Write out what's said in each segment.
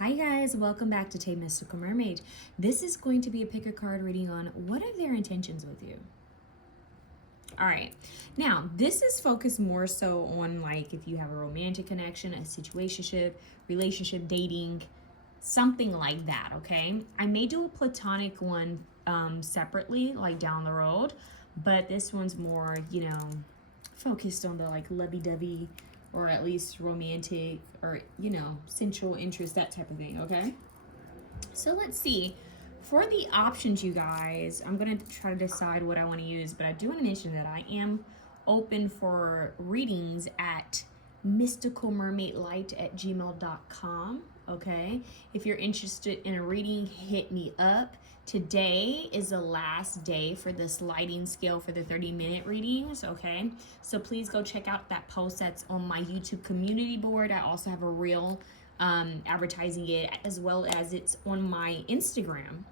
Hi guys, welcome back to Tay Mystical Mermaid. This is going to be a pick a card reading on what are their intentions with you. All right, now this is focused more so on like if you have a romantic connection, a situationship, relationship, dating, something like that, okay? I may do a platonic one separately, like down the road, but this one's more, focused on the like lovey-dovey or at least romantic or, sensual interest, that type of thing, okay? So let's see. For the options, you guys, I'm going to try to decide what I want to use, but I do want to mention that I am open for readings at MysticalMermaidLight@gmail.com, okay? If you're interested in a reading, hit me up. Today is the last day for the sliding scale for the 30-minute readings, okay? So please go check out that post that's on my YouTube community board. I also have a reel advertising it, as well as it's on my Instagram,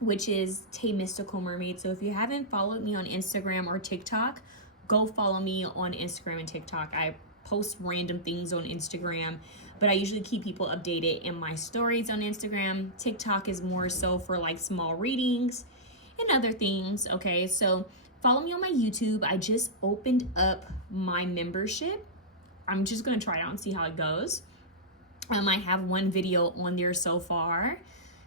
which is Tay Mystical Mermaid. So if you haven't followed me on Instagram or TikTok, go follow me on Instagram and TikTok. I post random things on Instagram, but I usually keep people updated in my stories on Instagram. TikTok is more so for like small readings and other things, okay? So follow me on my YouTube. I just opened up my membership. I'm just gonna try it out and see how it goes. I have one video on there so far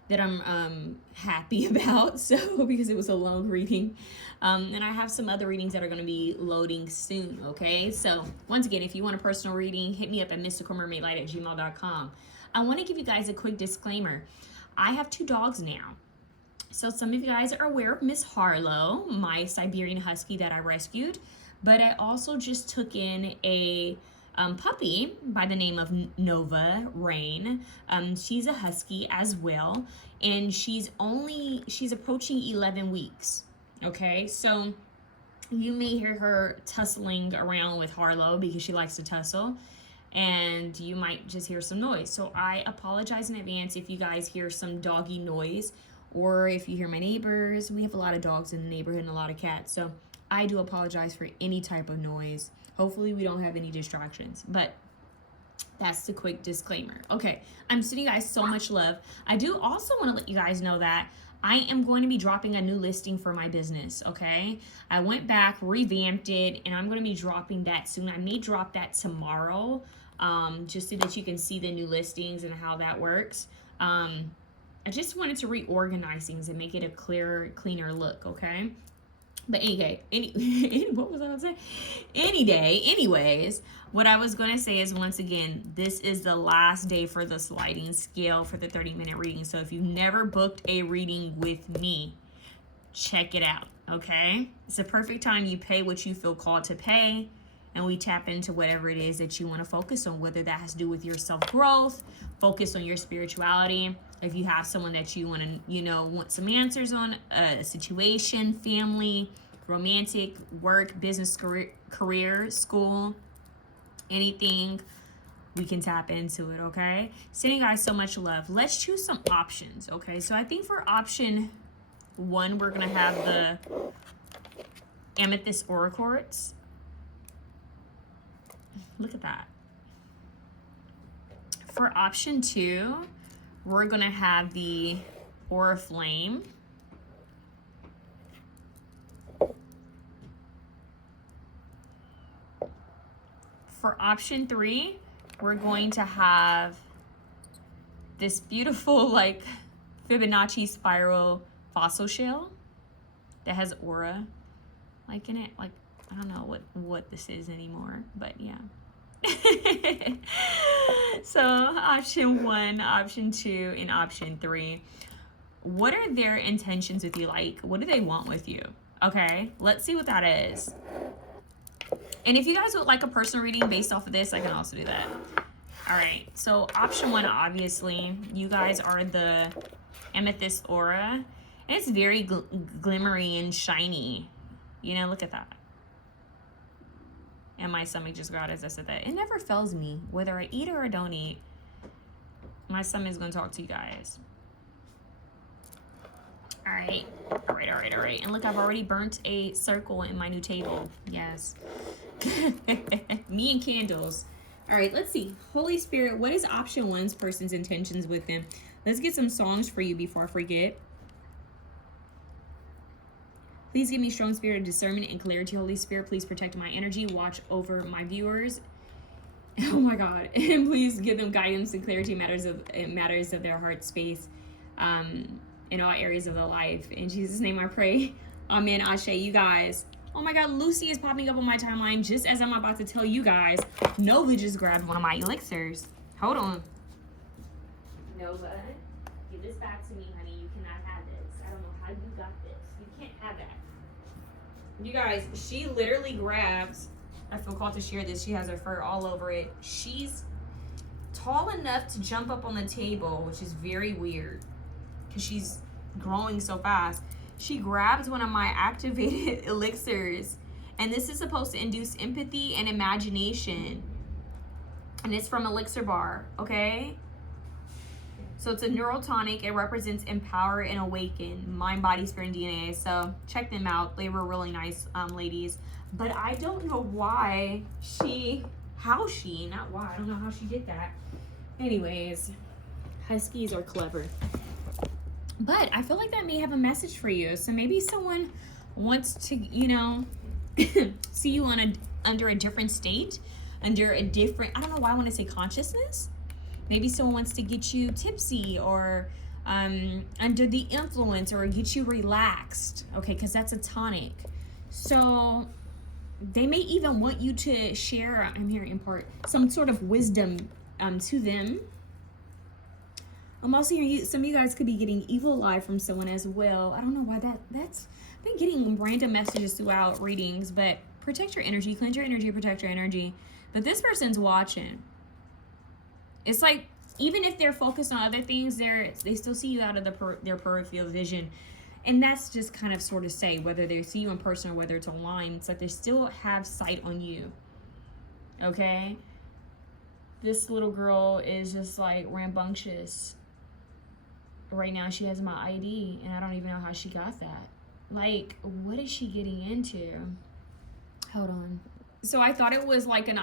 that I'm happy about, so because it was a long reading, and I have some other readings that are going to be loading soon, okay? So once again, if you want a personal reading, hit me up at MysticalMermaidLight@gmail.com. I want to give you guys a quick disclaimer. I have 2 dogs now, so some of you guys are aware of Miss Harlow, my Siberian Husky that I rescued, but I also just took in a puppy by the name of Nova Rain. She's a husky as well, and she's approaching 11 weeks, okay? So you may hear her tussling around with Harlow because she likes to tussle, and you might just hear some noise. So I apologize in advance if you guys hear some doggy noise, or if you hear my neighbors. We have a lot of dogs in the neighborhood and a lot of cats, so I do apologize for any type of noise. Hopefully we don't have any distractions, but that's the quick disclaimer. Okay, I'm sending you guys so much love. I do also want to let you guys know that I am going to be dropping a new listing for my business, okay? I went back, revamped it, and I'm going to be dropping that soon. I may drop that tomorrow, just so that you can see the new listings and how that works. I just wanted to reorganize things and make it a clearer, cleaner look, okay? But what was I gonna say? Anyways, what I was gonna say is, once again, this is the last day for the sliding scale for the 30-minute reading. So if you've never booked a reading with me, check it out, okay? It's a perfect time. You pay what you feel called to pay, and we tap into whatever it is that you want to focus on, whether that has to do with your self-growth, focus on your spirituality. If you have someone that you want to, want some answers on, a situation, family, romantic, work, business, career, school, anything, we can tap into it, okay? Sending you guys so much love. Let's choose some options, okay? So I think for option 1, we're going to have the Amethyst Aura Quartz. Look at that. For option 2, we're going to have the Aura Flame. For option 3, we're going to have this beautiful, like, Fibonacci spiral fossil shell that has aura, like, in it. Like, I don't know what this is anymore, but yeah. So option 1, option 2, and option 3. What are their intentions with you? Like, what do they want with you? Okay, let's see what that is. And if you guys would like a personal reading based off of this, I can also do that. All right, so option 1, obviously, you guys are the Amethyst Aura. And it's very glimmery and shiny. Look at that. And my stomach just growled as I said that. It never fails me, whether I eat or I don't eat. My stomach's gonna talk to you guys. All right. And look, I've already burnt a circle in my new table. Yes. Me and candles. All right, let's see. Holy Spirit, what is option one's person's intentions with them? Let's get some songs for you before I forget. Please give me strong spirit of discernment and clarity, Holy Spirit. Please protect my energy. Watch over my viewers. Oh my God. And please give them guidance and clarity in matters of their heart space, in all areas of their life. In Jesus' name I pray. Amen. Ashe. You guys. Oh my God. Lucy is popping up on my timeline just as I'm about to tell you guys. Nova just grabbed one of my elixirs. Hold on. Nova, give this back to me, honey. You cannot have this. I don't know how you got this. You can't have that. You guys, she literally grabs, I feel called to share this. She has her fur all over it. She's tall enough to jump up on the table, which is very weird because she's growing so fast. She grabs one of my activated elixirs, and this is supposed to induce empathy and imagination. And it's from Elixir Bar, okay? So it's a neurotonic. It represents empower and awaken, mind, body, spirit, and DNA. So check them out. They were really nice ladies. But I don't know why not why. I don't know how she did that. Anyways, Huskies are clever. But I feel like that may have a message for you. So maybe someone wants to, you know, see you under a different state, under a different, I don't know why I want to say consciousness. Maybe someone wants to get you tipsy or under the influence or get you relaxed, okay, because that's a tonic. So they may even want you to share, I'm hearing in part, some sort of wisdom to them. I'm also hearing some of you guys could be getting evil eye from someone as well. I don't know why that's, I've been getting random messages throughout readings, but protect your energy, cleanse your energy, protect your energy. But this person's watching. It's like, even if they're focused on other things, they still see you out of their peripheral vision. And that's just kind of sort of say, whether they see you in person or whether it's online, it's like they still have sight on you. Okay? This little girl is just like rambunctious. Right now she has my ID, and I don't even know how she got that. Like, what is she getting into? Hold on. So I thought it was like an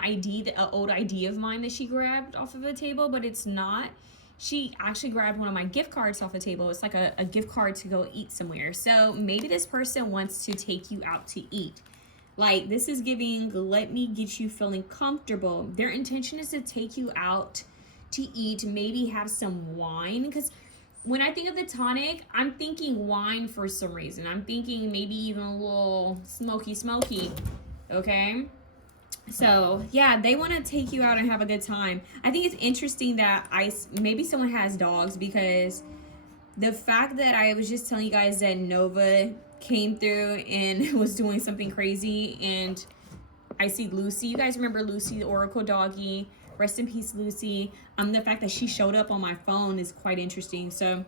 old ID of mine that she grabbed off of the table, but it's not. She actually grabbed one of my gift cards off the table. It's like a gift card to go eat somewhere. So maybe this person wants to take you out to eat. Like, this is giving, let me get you feeling comfortable. Their intention is to take you out to eat, maybe have some wine. Because when I think of the tonic, I'm thinking wine for some reason. I'm thinking maybe even a little smoky, okay? So yeah, they want to take you out and have a good time. I think it's interesting that maybe someone has dogs, because the fact that I was just telling you guys that Nova came through and was doing something crazy, and I see Lucy. You guys remember Lucy, the Oracle doggy? Rest in peace, Lucy. The fact that she showed up on my phone is quite interesting. So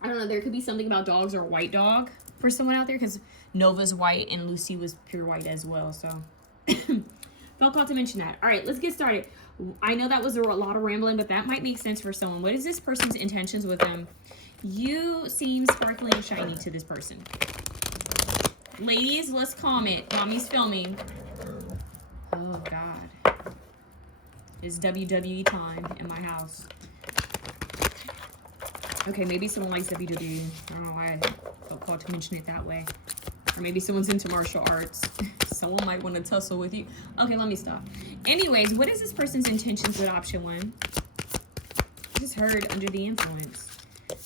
I don't know, there could be something about dogs or a white dog for someone out there, because Nova's white and Lucy was pure white as well. So felt called to mention that. All right, let's get started. I know that was a lot of rambling, but that might make sense for someone. What is this person's intentions with them? You seem sparkly and shiny to this person. Ladies, let's comment. Mommy's filming. Oh God, it's WWE time in my house. Okay, maybe someone likes WWE. I don't know why I felt called to mention it that way. Or maybe someone's into martial arts. Someone might want to tussle with you. Okay, let me stop. Anyways, what is this person's intentions with option one? I just heard under the influence.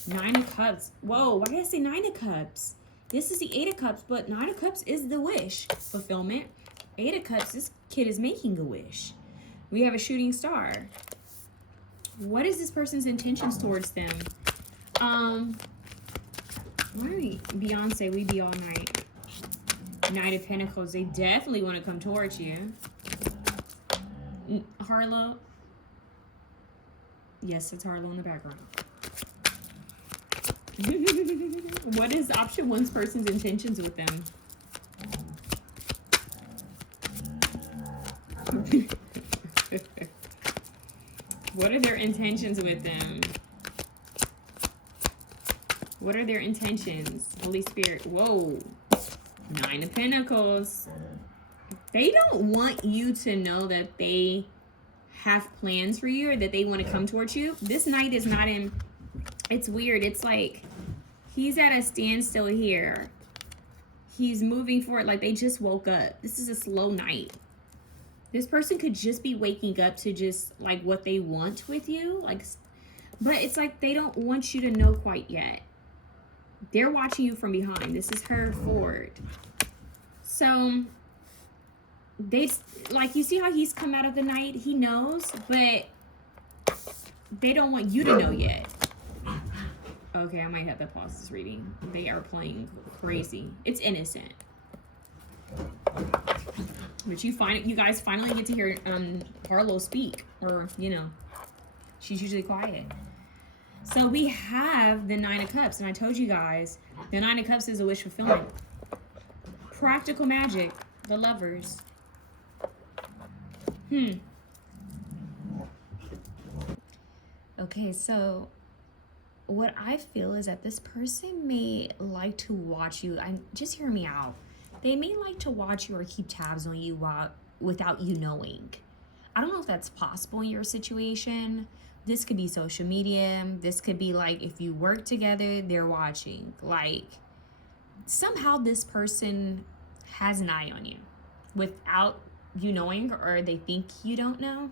9 of Cups. Whoa, why did I say 9 of Cups? This is the 8 of Cups, but 9 of Cups is the wish fulfillment. 8 of Cups, this kid is making a wish. We have a shooting star. What is this person's intentions towards them? Why are we Beyonce? We be all night. Knight of Pentacles. They definitely want to come towards you. Harlow. Yes, it's Harlow in the background. What is option one's person's intentions with them? What are their intentions with them? What are their intentions? Holy Spirit. Whoa. 9 of Pentacles. They don't want you to know that they have plans for you or that they want to come towards you. This knight is not in, it's weird. It's like he's at a standstill here. He's moving forward like they just woke up. This is a slow night. This person could just be waking up to just like what they want with you. Like, but it's like they don't want you to know quite yet. They're watching you from behind. This is her forward. So they, like, you see how he's come out of the night? He knows, but they don't want you to know yet. Okay, I might have to pause this reading. They are playing crazy. It's innocent. But you guys finally get to hear Harlow speak. Or, you know, she's usually quiet. So we have the Nine of Cups. And I told you guys, the Nine of Cups is a wish fulfillment. Practical magic. The Lovers. Okay, so what I feel is that this person may like to watch you. Just hear me out. They may like to watch you or keep tabs on you without you knowing. I don't know if that's possible in your situation. This could be social media. This could be like if you work together, they're watching. Like somehow this person has an eye on you without you knowing, or they think you don't know.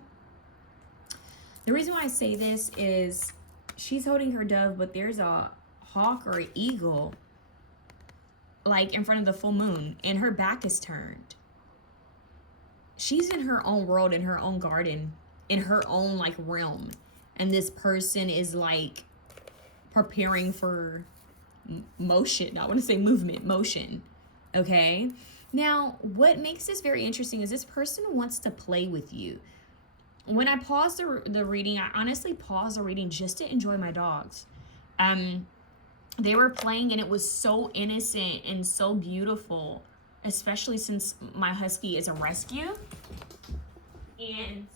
The reason why I say this is she's holding her dove, but there's a hawk or an eagle like in front of the full moon and her back is turned. She's in her own world, in her own garden, in her own like realm. And this person is like preparing for motion. I want to say movement, motion. Okay. Now, what makes this very interesting is this person wants to play with you. When I paused the reading, I honestly paused the reading just to enjoy my dogs. They were playing and it was so innocent and so beautiful, especially since my husky is a rescue. And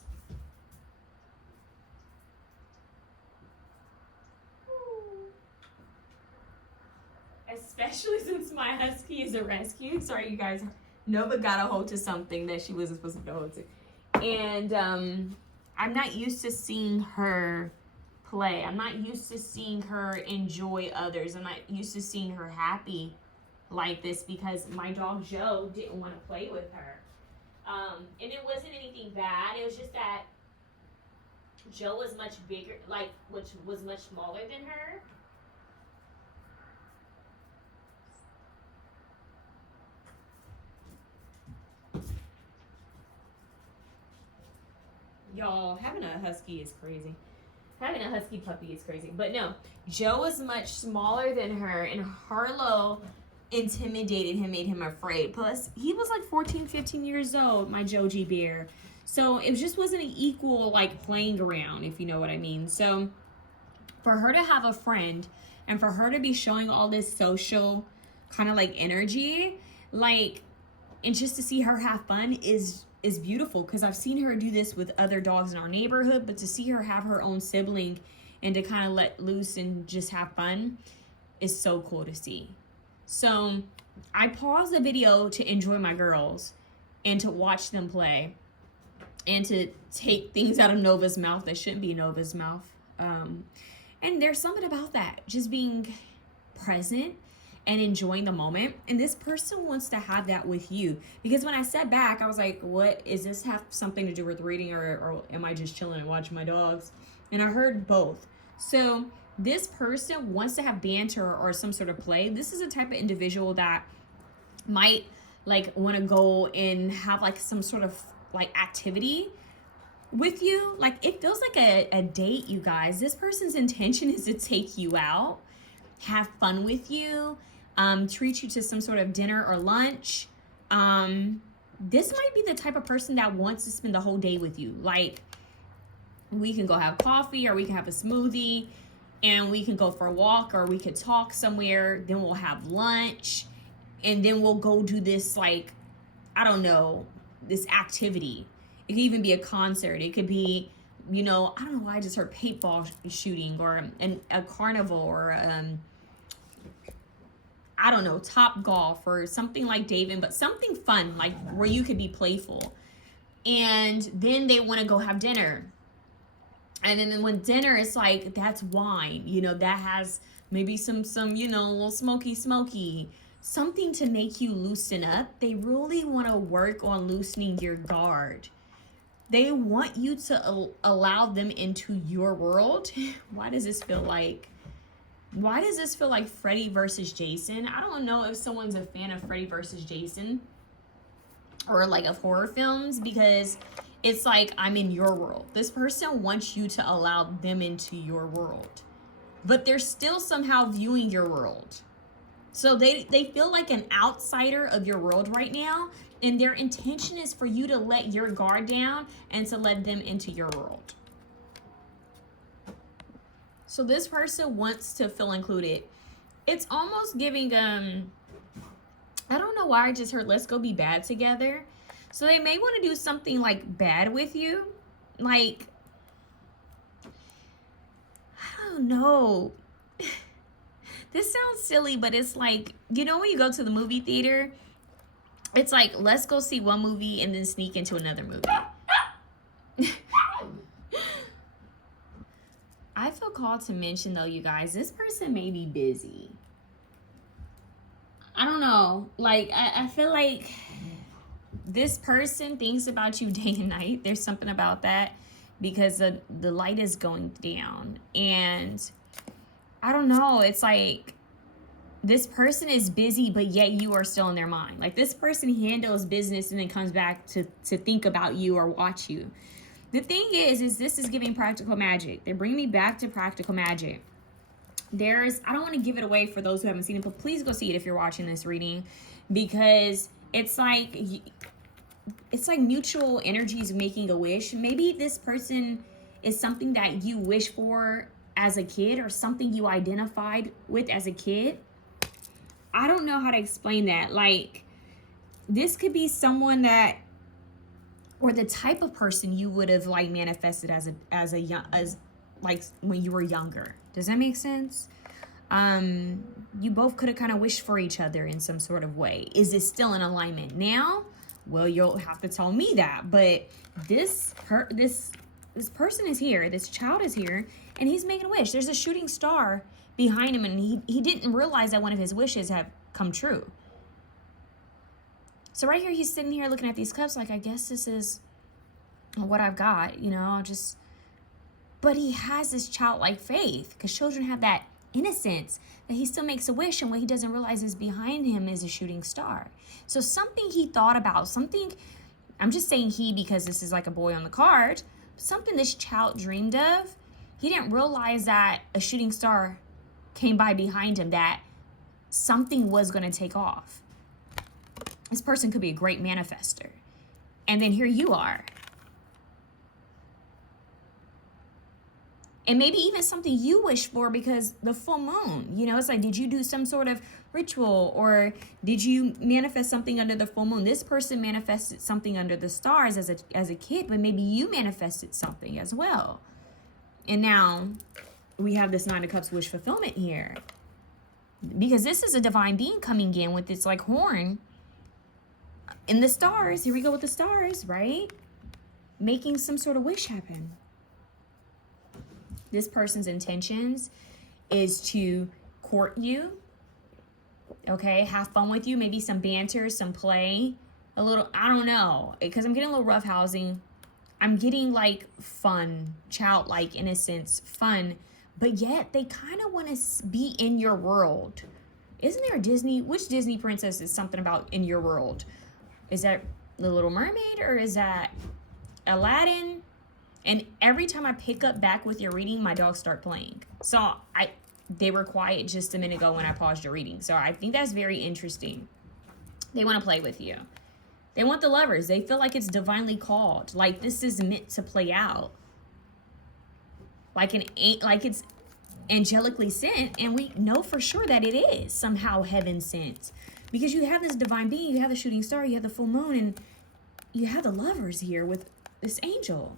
especially since my husky is a rescue. Sorry, you guys. Nova got a hold to something that she wasn't supposed to get a hold to. And I'm not used to seeing her play. I'm not used to seeing her enjoy others. I'm not used to seeing her happy like this because my dog Joe didn't want to play with her. And it wasn't anything bad. It was just that Joe was much bigger, like, which was much smaller than her. Y'all, having a husky is crazy. Having a husky puppy is crazy. But no, Joe was much smaller than her, and Harlow intimidated him, made him afraid. Plus, he was like 14, 15 years old, my Joji bear. So it just wasn't an equal, like, playing around, if you know what I mean. So for her to have a friend and for her to be showing all this social kind of like energy, like, and just to see her have fun is beautiful, because I've seen her do this with other dogs in our neighborhood, but to see her have her own sibling and to kind of let loose and just have fun is so cool to see. So I paused the video to enjoy my girls and to watch them play and to take things out of Nova's mouth that shouldn't be Nova's mouth. And there's something about that, just being present and enjoying the moment. And this person wants to have that with you. Because when I sat back, I was like, what, is this have something to do with reading, or am I just chilling and watching my dogs? And I heard both. So this person wants to have banter or some sort of play. This is a type of individual that might like want to go and have like some sort of like activity with you. Like it feels like a date, you guys. This person's intention is to take you out, have fun with you, treat you to some sort of dinner or lunch. This might be the type of person that wants to spend the whole day with you. Like, we can go have coffee, or we can have a smoothie, and we can go for a walk, or we could talk somewhere, then we'll have lunch, and then we'll go do this, like, I don't know, this activity. It could even be a concert. It could be, you know, I don't know why I just heard paintball shooting, or a carnival, or I don't know, Top Golf or something like David, but something fun, like where you could be playful. And then they want to go have dinner. And then when dinner is like, that's wine, you know, that has maybe some, you know, a little smoky, something to make you loosen up. They really want to work on loosening your guard. They want you to allow them into your world. Why does this feel like Freddy versus Jason? I don't know if someone's a fan of Freddy versus Jason or like of horror films, because it's like, I'm in your world. This person wants you to allow them into your world, but they're still somehow viewing your world. So they feel like an outsider of your world right now, and their intention is for you to let your guard down and to let them into your world. So this person wants to feel included. It's almost giving, I don't know why I just heard let's go be bad together. So they may want to do something like bad with you. Like, I don't know. This sounds silly, but it's like, you know, when you go to the movie theater, it's like, let's go see one movie and then sneak into another movie. I feel called to mention, though, you guys, this person may be busy. I don't know. Like, I feel like this person thinks about you day and night. There's something about that, because the light is going down. And I don't know. It's like this person is busy, but yet you are still in their mind. Like, this person handles business and then comes back to think about you or watch you. The thing is this is giving practical magic. They're bringing me back to practical magic. I don't want to give it away for those who haven't seen it, but please go see it if you're watching this reading, because it's like mutual energies making a wish. Maybe this person is something that you wish for as a kid, or something you identified with as a kid. I don't know how to explain that. Like, this could be someone that, or the type of person you would have like manifested as like when you were younger. Does that make sense? You both could have kind of wished for each other in some sort of way. Is it still in alignment now? Well, you'll have to tell me that. But this person is here. This child is here, and he's making a wish. There's a shooting star behind him, and he didn't realize that one of his wishes have come true. So right here, he's sitting here looking at these cups like, I guess this is what I've got, you know, but he has this childlike faith, because children have that innocence that he still makes a wish, and what he doesn't realize is behind him is a shooting star. So something he thought about, I'm just saying he because this is like a boy on the card, something this child dreamed of. He didn't realize that a shooting star came by behind him, that something was going to take off. This person could be a great manifester. And then here you are. And maybe even something you wish for, because the full moon, you know, it's like, did you do some sort of ritual, or did you manifest something under the full moon? This person manifested something under the stars as a kid, but maybe you manifested something as well. And now we have this Nine of Cups wish fulfillment here, because this is a divine being coming in with its like horn in the stars. Here we go with the stars, right? Making some sort of wish happen. This person's intentions is to court you, okay? Have fun with you, maybe some banter, some play, a little, I don't know, because I'm getting a little rough housing. I'm getting like fun, childlike innocence, fun, but yet they kind of want to be in your world. Isn't there which Disney princess is something about in your world? Is that The Little Mermaid, or is that Aladdin? And every time I pick up back with your reading, my dogs start playing. So they were quiet just a minute ago when I paused your reading. So I think that's very interesting. They want to play with you. They want the lovers. They feel like it's divinely called. Like this is meant to play out. Like it's angelically sent. And we know for sure that it is somehow heaven sent. Because you have this divine being, you have the shooting star, you have the full moon, and you have the lovers here with this angel.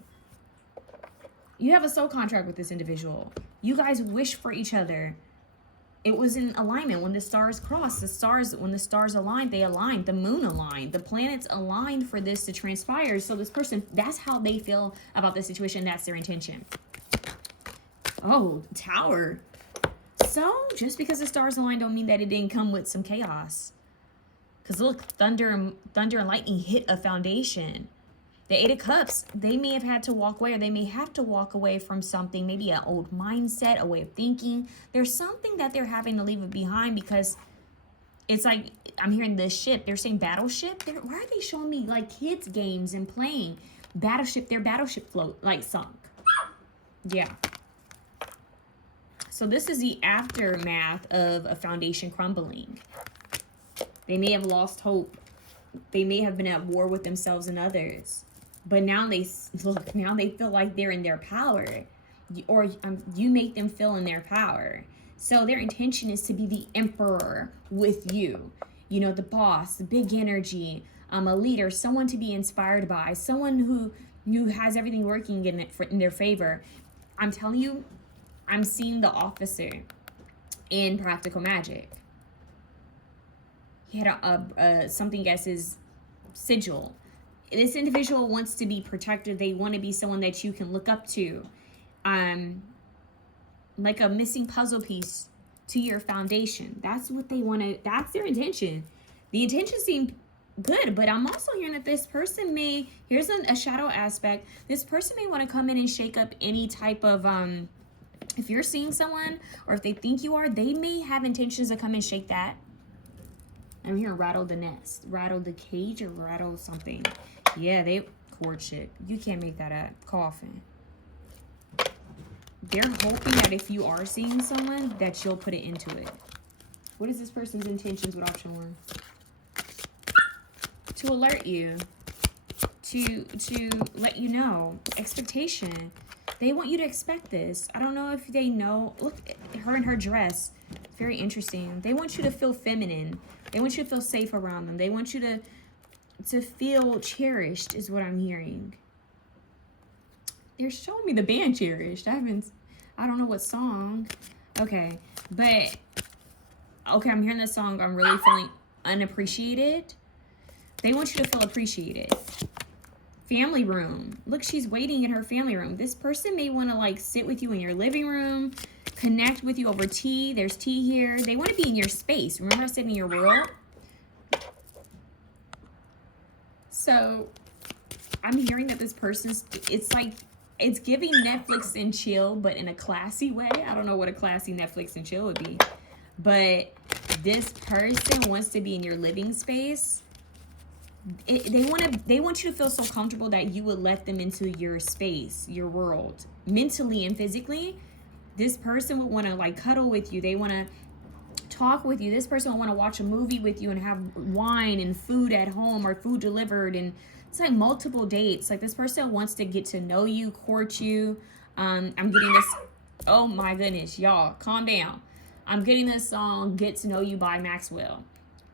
You have a soul contract with this individual. You guys wish for each other. it was in alignment. When the stars crossed, when the stars aligned, they aligned. The moon aligned. The planets aligned for this to transpire. So this person, that's how they feel about the situation. That's their intention. Oh, Tower. So just because the stars aligned don't mean that it didn't come with some chaos. Because look, thunder and lightning hit a foundation. The Eight of Cups, they may have had to walk away, or they may have to walk away from something, maybe an old mindset, a way of thinking. There's something that they're having to leave it behind, because it's like, I'm hearing this ship. They're saying battleship. Why are they showing me like kids games and playing? Battleship, their battleship float, like sunk. Yeah. So this is the aftermath of a foundation crumbling. They may have lost hope. They may have been at war with themselves and others. But now they feel like they're in their power, or you make them feel in their power. So their intention is to be the emperor with you. You know, the boss, the big energy, a leader, someone to be inspired by, someone who has everything working in their favor. I'm telling you, I'm seeing the officer in Practical Magic. He had something as his sigil. This individual wants to be protected. They want to be someone that you can look up to. Like a missing puzzle piece to your foundation. That's what they want to, that's their intention. The intention seemed good, but I'm also hearing that this person may, here's a shadow aspect. This person may want to come in and shake up any type of, if you're seeing someone, or if they think you are, they may have intentions to come and shake that. I'm hearing rattle the nest, rattle the cage, or rattle something. Yeah, courtship. You can't make that up. Coffin. They're hoping that if you are seeing someone, that you'll put it into it. What is this person's intentions with option 1? To alert you. To let you know. Expectation. They want you to expect this. I don't know if they know. Look at her in her dress. It's very interesting. They want you to feel feminine. They want you to feel safe around them. They want you to feel cherished, is what I'm hearing. They're showing me the band Cherished. I don't know what song. Okay, but okay, I'm hearing this song. I'm really feeling unappreciated. They want you to feel appreciated. Family room. Look, she's waiting in her family room. This person may want to like sit with you in your living room, connect with you over tea. There's tea here. They want to be in your space. Remember I said in your world? So I'm hearing that this person's, it's like, it's giving Netflix and chill, but in a classy way. I don't know what a classy Netflix and chill would be. But this person wants to be in your living space. They want you to feel so comfortable that you would let them into your space, your world, mentally and physically. This person would want to like cuddle with you. They want to talk with you. This person would want to watch a movie with you and have wine and food at home, or food delivered. And it's like multiple dates. Like this person wants to get to know you, court you. I'm getting this. Oh my goodness, y'all, calm down. I'm getting this song, Get to Know You by Maxwell.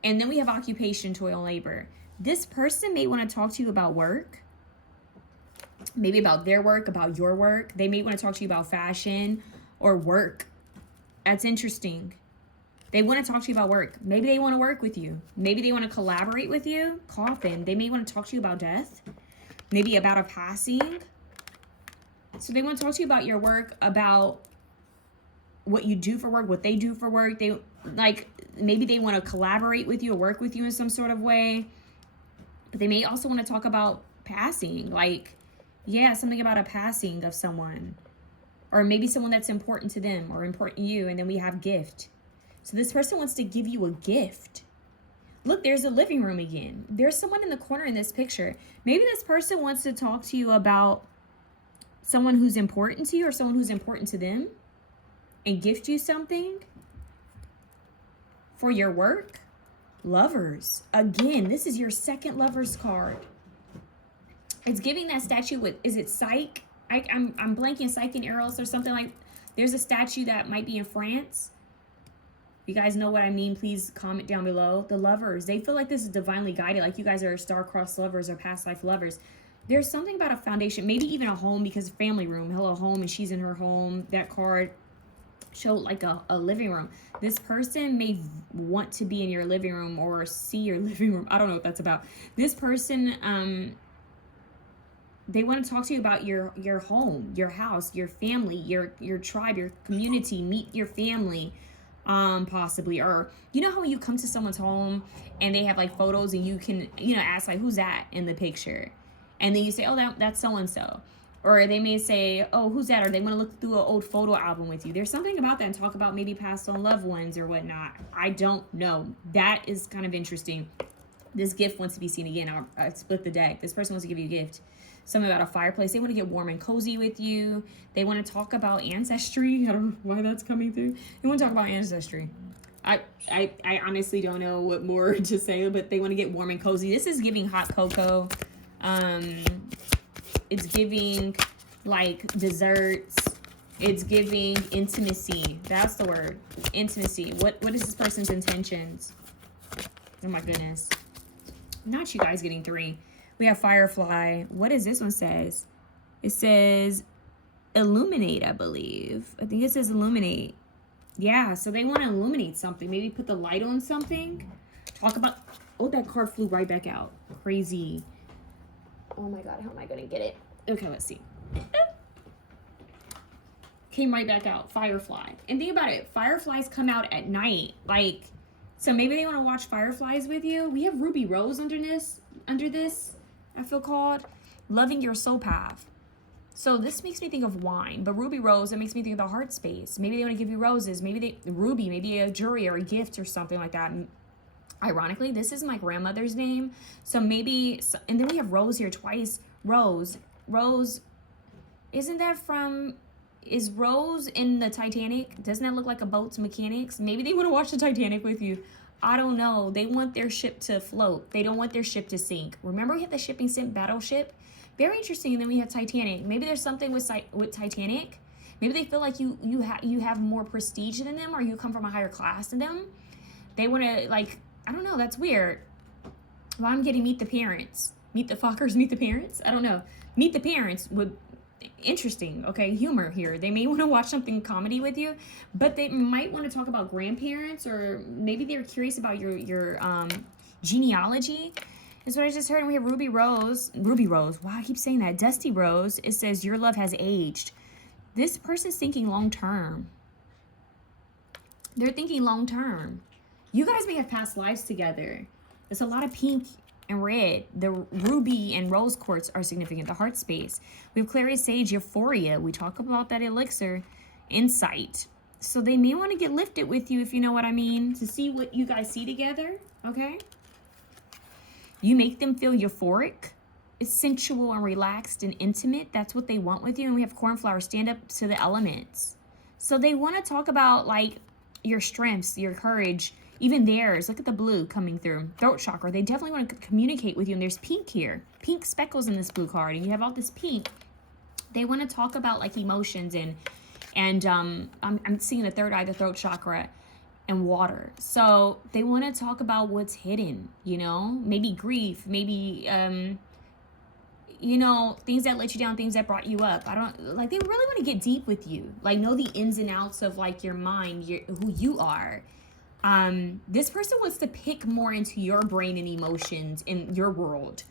And then we have occupation, toil, and labor. This person may want to talk to you about work, maybe about their work, about your work. They may want to talk to you about fashion or work. That's interesting. They want to talk to you about work. Maybe they want to work with you. Maybe they want to collaborate with you. Coffin. They may want to talk to you about death, maybe about a passing. So they want to talk to you about your work, about what you do for work, what they do for work. They like, maybe they want to collaborate with you or work with you in some sort of way. But they may also want to talk about passing, like, yeah, something about a passing of someone, or maybe someone that's important to them or important to you. And then we have gift. So this person wants to give you a gift. Look, there's a living room again. There's someone in the corner in this picture. Maybe this person wants to talk to you about someone who's important to you or someone who's important to them and gift you something for your work. Lovers. Again, this is your second Lovers card. It's giving that statue with, is it Psyche? I'm blanking, Psyche and Eros or something like. There's a statue that might be in France. If you guys know what I mean, please comment down below. The lovers, they feel like this is divinely guided, like you guys are star-crossed lovers or past life lovers. There's something about a foundation, maybe even a home, because family room. Hello, home, and she's in her home. That card, show like a living room. This person may want to be in your living room or see your living room. I don't know what that's about. This person, they want to talk to you about your home, your house, your family, your tribe, your community. Meet your family, possibly. Or you know how you come to someone's home and they have like photos and you can, you know, ask like, who's that in the picture? And then you say, oh, that's so-and-so. Or they may say, oh, who's that? Or they want to look through an old photo album with you. There's something about that, and talk about maybe passed on loved ones or whatnot. I don't know. That is kind of interesting. This gift wants to be seen again. I split the deck. This person wants to give you a gift. Something about a fireplace. They want to get warm and cozy with you. They want to talk about ancestry. I don't know why that's coming through. They want to talk about ancestry. I honestly don't know what more to say, but they want to get warm and cozy. This is giving hot cocoa. It's giving like desserts. It's giving intimacy. That's the word. Intimacy. What is this person's intentions? Oh my goodness. Not you guys getting 3. We have Firefly. What does this one says? It says illuminate, I believe. I think it says illuminate. Yeah, so they want to illuminate something. Maybe put the light on something. Talk about... Oh, that card flew right back out. Crazy. Oh my God, how am I going to get it? Okay, let's see. Came right back out. Firefly. And think about it. Fireflies come out at night. Like, so maybe they want to watch fireflies with you. We have Ruby Rose under this, I feel called. Loving your soul path. So this makes me think of wine. But Ruby Rose, it makes me think of the heart space. Maybe they want to give you roses. Maybe Ruby, maybe a jewelry or a gift or something like that. Ironically, this is my grandmother's name. So maybe, and then we have Rose here twice. Rose, isn't that from, is Rose in the Titanic? Doesn't that look like a boat's mechanics? Maybe they want to watch the Titanic with you. I don't know. They want their ship to float. They don't want their ship to sink. Remember we had the shipping sink battleship? Very interesting. And then we have Titanic. Maybe there's something with Titanic. Maybe they feel like you have more prestige than them, or you come from a higher class than them. They want to, like, I don't know. That's weird. Well, I'm getting meet the parents. Meet the fuckers, meet the parents. I don't know. Meet the parents would... Interesting. Okay, humor here. They may want to watch something comedy with you, but they might want to talk about grandparents, or maybe they're curious about your genealogy. Is what I just heard. And we have Ruby Rose. Wow, I keep saying that. Dusty Rose. It says your love has aged. This person's thinking long term. They're thinking long term. You guys may have past lives together. There's a lot of pink and red. The ruby and rose quartz are significant. The heart space. We have Clary Sage, Euphoria. We talk about that elixir. Insight. So they may want to get lifted with you, if you know what I mean, to see what you guys see together. Okay. You make them feel euphoric. It's sensual and relaxed and intimate. That's what they want with you. And we have Cornflower, stand up to the elements. So they want to talk about like your strengths, your courage, even theirs. Look at the blue coming through. Throat chakra. They definitely want to communicate with you. And there's pink here. Pink speckles in this blue card. And you have all this pink. They want to talk about like emotions and I'm seeing the third eye, the throat chakra, and water. So they want to talk about what's hidden, you know, maybe grief, maybe, you know, things that let you down, things that brought you up. I don't, like, they really want to get deep with you, like know the ins and outs of like your mind, who you are. This person wants to pick more into your brain and emotions in your world.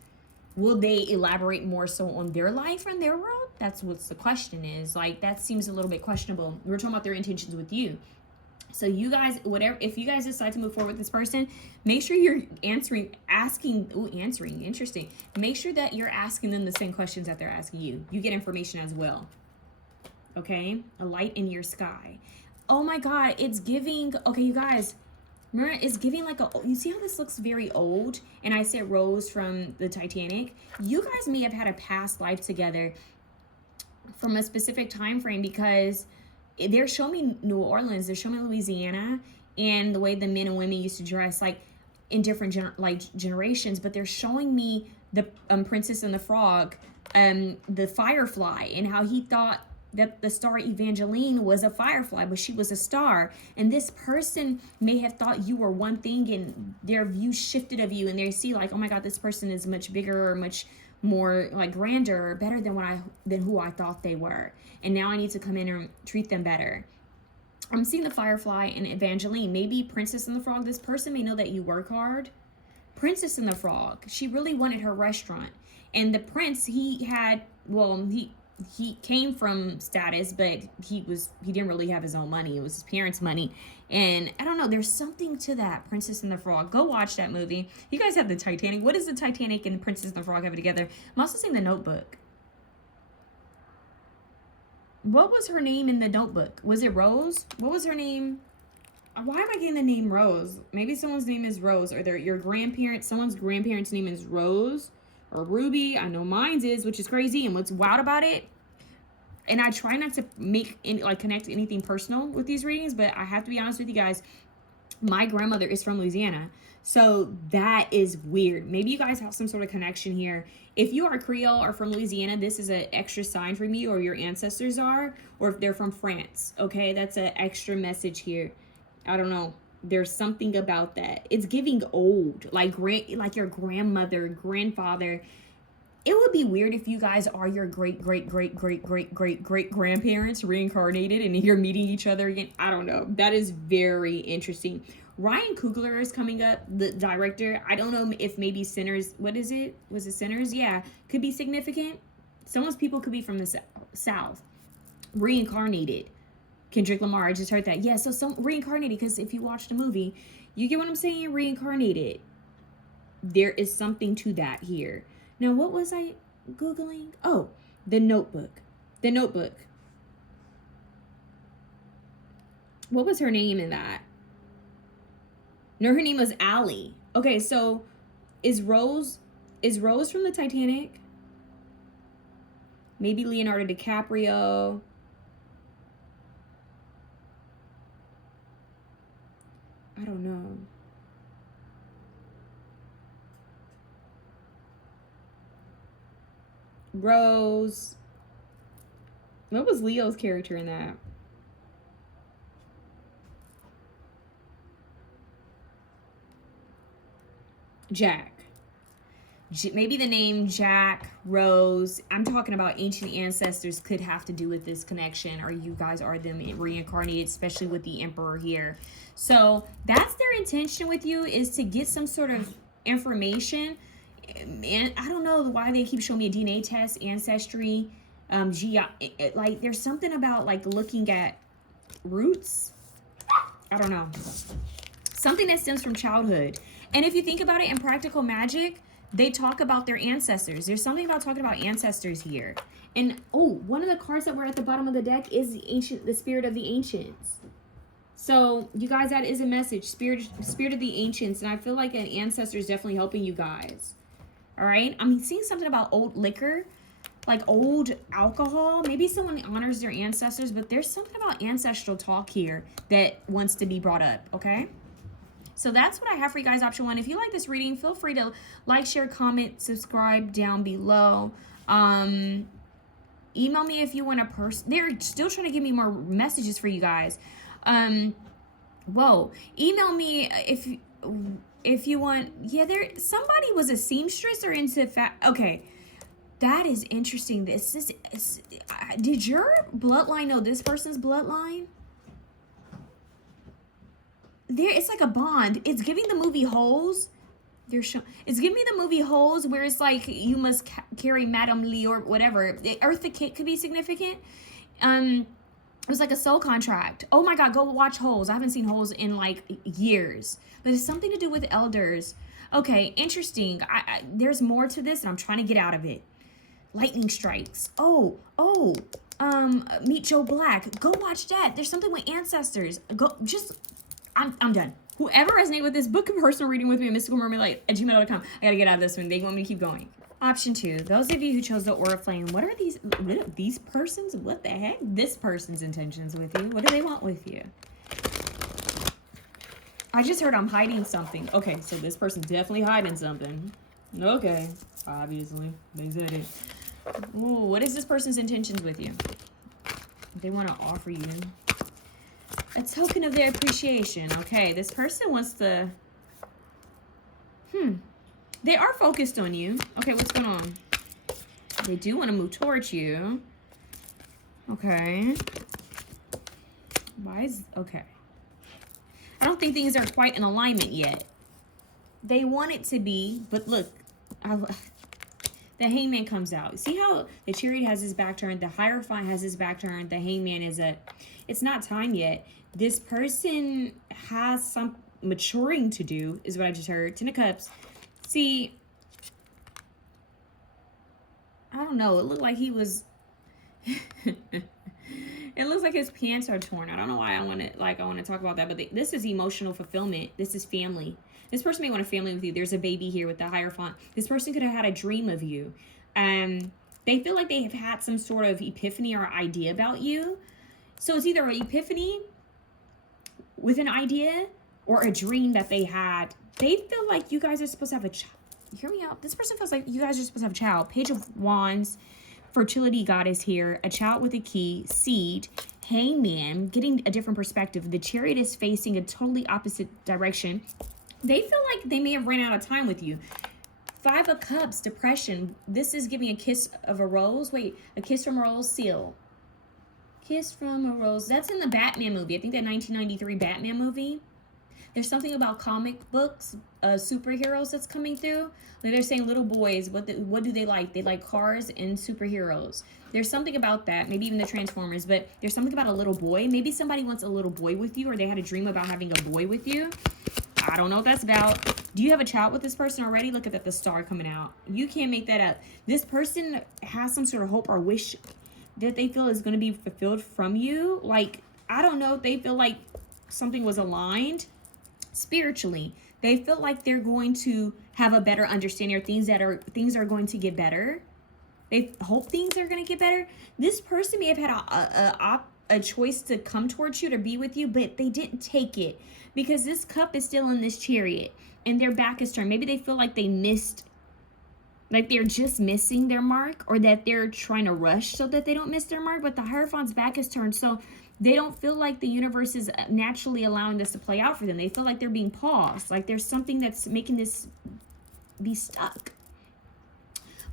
Will they elaborate more so on their life and their world? That's what the question is. Like, that seems a little bit questionable. We're talking about their intentions with you. So you guys, whatever, if you guys decide to move forward with this person, make sure you're answering. Interesting. Make sure that you're asking them the same questions that they're asking you. You get information as well. Okay? A light in your sky. Oh my God, it's giving, okay, you guys, remember, it's giving like you see how this looks very old? And I said Rose from the Titanic. You guys may have had a past life together from a specific time frame, because they're showing me New Orleans, they're showing me Louisiana, and the way the men and women used to dress, like in different generations. But they're showing me the Princess and the Frog, the Firefly, and how he thought that the star Evangeline was a firefly, but she was a star. And this person may have thought you were one thing, and their view shifted of you, and they see like, oh my God, this person is much bigger or much more like grander or better than who I thought they were. And now I need to come in and treat them better. I'm seeing the Firefly and Evangeline. Maybe Princess and the Frog. This person may know that you work hard. Princess and the Frog. She really wanted her restaurant. And the prince, he had, well, he came from status, but he didn't really have his own money. It was his parents' money. And I don't know, there's something to that, Princess and the Frog. Go watch that movie. You guys have the Titanic. What does the Titanic and the Princess and the Frog have together? I'm also seeing the Notebook. What was her name in the Notebook? Was it Rose? What was her name? Why am I getting the name Rose? Maybe someone's name is Rose, or your grandparents, someone's grandparents' name is Rose or Ruby. I know mine's is, which is crazy. And what's wild about it, and I try not to make any, like, connect anything personal with these readings, but I have to be honest with you guys. My grandmother is from Louisiana, so that is weird. Maybe you guys have some sort of connection here. If you are Creole or from Louisiana, this is an extra sign from you, or your ancestors are, or if they're from France, okay? That's an extra message here. I don't know. There's something about that. It's giving old, like your grandmother, grandfather. It would be weird if you guys are your great grandparents reincarnated and you're meeting each other again. I don't know. That is very interesting. Ryan Coogler is coming up, the director. I don't know if maybe Sinners, what is it? Was it Sinners? Yeah, could be significant. Someone's people could be from the South. Reincarnated. Kendrick Lamar, I just heard that. Yeah, so some reincarnated, because if you watch the movie, you get what I'm saying? Reincarnated. There is something to that here. Now, what was I Googling? Oh, the Notebook. The Notebook. What was her name in that? No, her name was Allie. Okay, so is Rose from the Titanic? Maybe Leonardo DiCaprio. I don't know. Rose. What was Leo's character in that? Jack. Maybe the name Jack, Rose. I'm talking about ancient ancestors could have to do with this connection, or you guys are them reincarnated, especially with the emperor here. So that's their intention with you, is to get some sort of information. And I don't know why they keep showing me a DNA test, ancestry, like there's something about like looking at roots. I don't know. Something that stems from childhood. And if you think about it in practical magic, they talk about their ancestors. There's something about talking about ancestors here. And oh, one of the cards that were at the bottom of the deck is the spirit of the ancients. So you guys, that is a message, spirit of the ancients. And I feel like an ancestor is definitely helping you guys. All right. I'm seeing something about old liquor, like old alcohol. Maybe someone honors their ancestors, but there's something about ancestral talk here that wants to be brought up. Okay. So that's what I have for you guys, option one. If you like this reading, feel free to like, share, comment, subscribe down below. Email me if you want a person. They're still trying to give me more messages for you guys. Whoa. Email me if you want. Yeah, somebody was a seamstress or into okay. That is interesting. Did your bloodline know this person's bloodline? It's like a bond. It's giving the movie Holes. It's giving me the movie Holes, where it's like you must carry Madame Lee or whatever. Eartha Kitt could be significant. It was like a soul contract. Oh my God, go watch Holes. I haven't seen Holes in like years, but it's something to do with elders. Okay, interesting. There's more to this, and I'm trying to get out of it. Lightning strikes. Meet Joe Black. Go watch that. There's something with ancestors. I'm done. Whoever resonated with this, book a personal reading with me at MysticalMermaidLight@gmail.com. I gotta get out of this one. They want me to keep going. Option two, those of you who chose the Aura Flame, what are these persons? What the heck? This person's intentions with you. What do they want with you? I just heard I'm hiding something. Okay, so this person's definitely hiding something. Okay, obviously. They said it. Ooh, what is this person's intentions with you? They want to offer you a token of their appreciation. Okay, this person wants to... They are focused on you. Okay, what's going on? They do want to move towards you. Okay. Why is, okay. I don't think things are quite in alignment yet. They want it to be, but look, the hangman comes out. See how the chariot has his back turned, the Hierophant has his back turned, the hangman is it's not time yet. This person has some maturing to do, is what I just heard. Ten of Cups. See, I don't know. It looked like he was... It looks like his pants are torn. I don't know why I want to talk about that, but this is emotional fulfillment. This is family. This person may want a family with you. There's a baby here with the Hierophant. This person could have had a dream of you. They feel like they have had some sort of epiphany or idea about you. So it's either an epiphany with an idea or a dream that they had. They feel like you guys are supposed to have a child. Hear me out. This person feels like you guys are supposed to have a child. Page of Wands, fertility goddess here, a child with a key, seed, hangman, getting a different perspective. The chariot is facing a totally opposite direction. They feel like they may have ran out of time with you. Five of Cups, depression. This is giving a kiss of a rose. Wait, a kiss from a rose seal. Kiss from a rose. That's in the Batman movie. I think that 1993 Batman movie. There's something about comic books, superheroes that's coming through. Like they're saying little boys, what do they like? They like cars and superheroes. There's something about that, maybe even the Transformers, but there's something about a little boy. Maybe somebody wants a little boy with you, or they had a dream about having a boy with you. I don't know what that's about. Do you have a child with this person already? Look at that, the star coming out. You can't make that up. This person has some sort of hope or wish that they feel is going to be fulfilled from you. Like, I don't know if they feel like something was aligned spiritually. They feel like they're going to have a better understanding, or things are going to get better. They hope things are going to get better. This person may have had a choice to come towards you, to be with you, but they didn't take it because this cup is still in this chariot and their back is turned. Maybe they feel like they missed, like they're just missing their mark, or that they're trying to rush so that they don't miss their mark, but the Hierophant's back is turned. So they don't feel like the universe is naturally allowing this to play out for them. They feel like they're being paused, like there's something that's making this be stuck.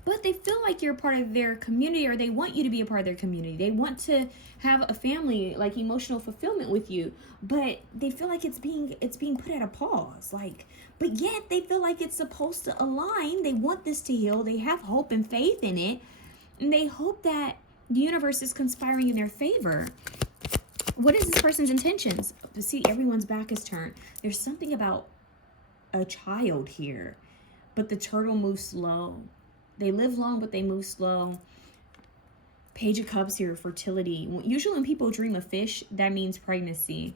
But they feel like you're a part of their community, or they want you to be a part of their community. They want to have a family, like emotional fulfillment with you, but they feel like it's being put at a pause. Like, but yet they feel like it's supposed to align. They want this to heal. They have hope and faith in it, and they hope that the universe is conspiring in their favor. What is this person's intentions? See, everyone's back is turned. There's something about a child here, but the turtle moves slow. They live long, but they move slow. Page of Cups here, fertility. Usually when people dream of fish, that means pregnancy.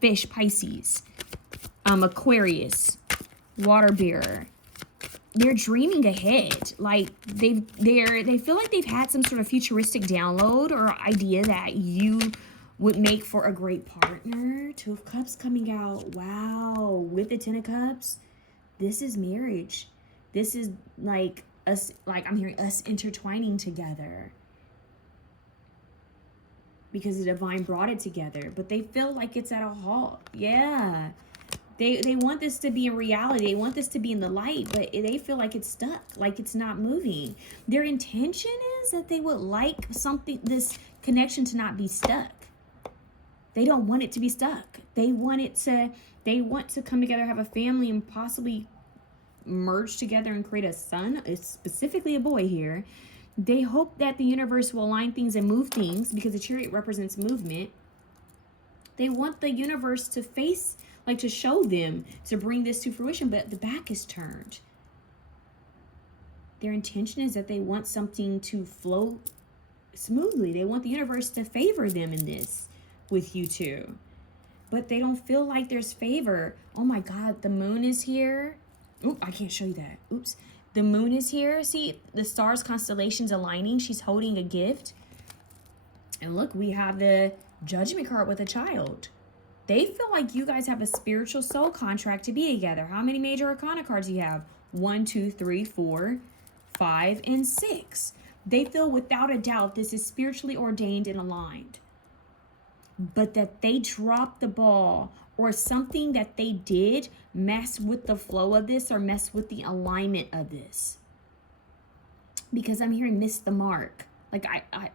Fish, Pisces, Aquarius, water bearer. They're dreaming ahead. Like they feel like they've had some sort of futuristic download or idea that you would make for a great partner. Two of Cups coming out. Wow. With the Ten of Cups, this is marriage. This is like us, like I'm hearing us intertwining together because the divine brought it together, but they feel like it's at a halt. Yeah. They want this to be in reality. They want this to be in the light, but they feel like it's stuck, like it's not moving. Their intention is that they would like this connection to not be stuck. They don't want it to be stuck. They want to come together, have a family, and possibly merge together and create a son. It's specifically a boy here. They hope that the universe will align things and move things, because the chariot represents movement. They want the universe to to show them, to bring this to fruition, but the back is turned. Their intention is that they want something to flow smoothly. They want the universe to favor them in this with you two, but they don't feel like there's favor. Oh my God, the moon is here. Oop, I can't show you that. Oops. The moon is here. See, the stars, constellations aligning. She's holding a gift. And look, we have the Judgment card with a child. They feel like you guys have a spiritual soul contract to be together. How many major arcana cards do you have? 1, 2, 3, 4, 5, and 6. They feel without a doubt this is spiritually ordained and aligned. But that they dropped the ball, or something that they did mess with the flow of this, or mess with the alignment of this. Because I'm hearing miss the mark. Like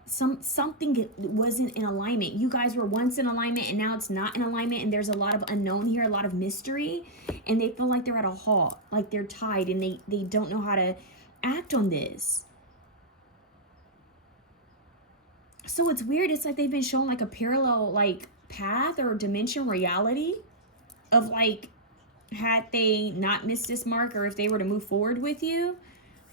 something wasn't in alignment. You guys were once in alignment and now it's not in alignment, and there's a lot of unknown here, a lot of mystery, and they feel like they're at a halt, like they're tied, and they don't know how to act on this. So it's weird. It's like they've been shown like a parallel like path or dimension reality of like, had they not missed this mark, or if they were to move forward with you,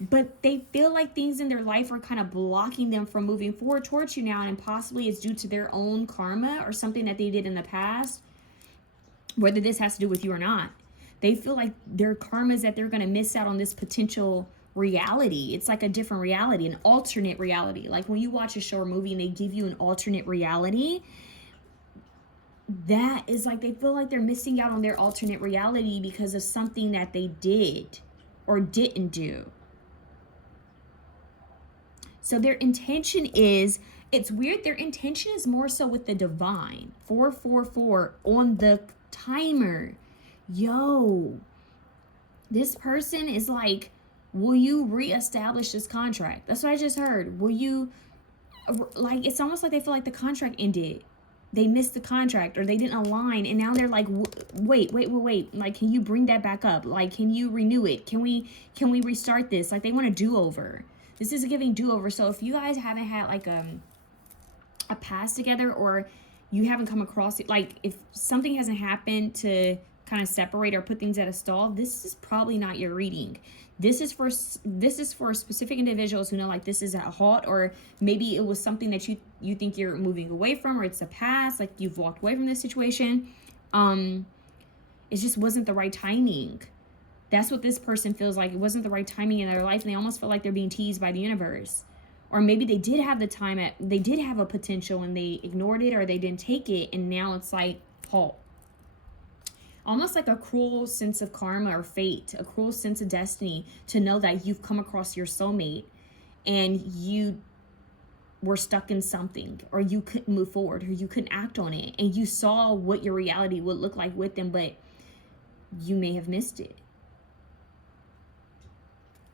but they feel like things in their life are kind of blocking them from moving forward towards you now, and possibly it's due to their own karma or something that they did in the past, whether this has to do with you or not. They feel like their karma is that they're going to miss out on this potential reality. It's like a different reality, an alternate reality. Like when you watch a show or movie and they give you an alternate reality, that is like they feel like they're missing out on their alternate reality because of something that they did or didn't do. So their intention is, it's weird, their intention is more so with the divine. 444 on the timer. Yo, this person is like, will you reestablish this contract? That's what I just heard. Will you, like, it's almost like they feel like the contract ended. They missed the contract, or they didn't align, and now they're like, wait. Like, can you bring that back up? Like, can you renew it? Can we restart this? Like, they want a do-over. This is a giving do-over. So if you guys haven't had like a past together, or you haven't come across it, like if something hasn't happened to kind of separate or put things at a stall, this is probably not your reading. This is for specific individuals who know like this is at a halt, or maybe it was something that you think you're moving away from, or it's a past, like you've walked away from this situation. It just wasn't the right timing. That's what this person feels like. It wasn't the right timing in their life, and they almost feel like they're being teased by the universe. Or maybe they did have the time, they did have a potential and they ignored it, or they didn't take it, and now it's like halt. Almost like a cruel sense of karma or fate, a cruel sense of destiny, to know that you've come across your soulmate and you were stuck in something, or you couldn't move forward, or you couldn't act on it, and you saw what your reality would look like with them, but you may have missed it.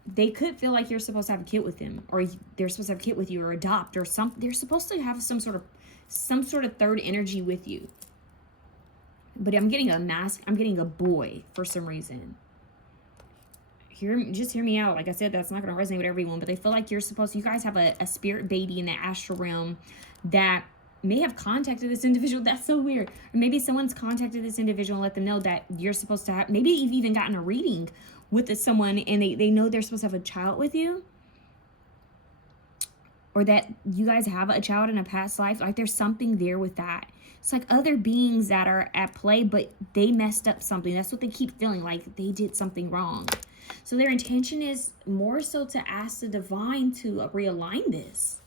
They could feel like you're supposed to have a kid with them, or they're supposed to have a kid with you, or adopt, or something. They're supposed to have some sort of third energy with you. But I'm getting I'm getting a boy for some reason. Just hear me out. Like I said, that's not going to resonate with everyone, but they feel like you guys have a spirit baby in the astral realm that may have contacted this individual. That's so weird. Or maybe someone's contacted this individual and let them know that you're supposed to have, maybe you've even gotten a reading with someone, and they know they're supposed to have a child with you, or that you guys have a child in a past life. Like there's something there with that. It's like other beings that are at play, but they messed up something. That's what they keep feeling, like they did something wrong. So their intention is more so to ask the divine to realign this.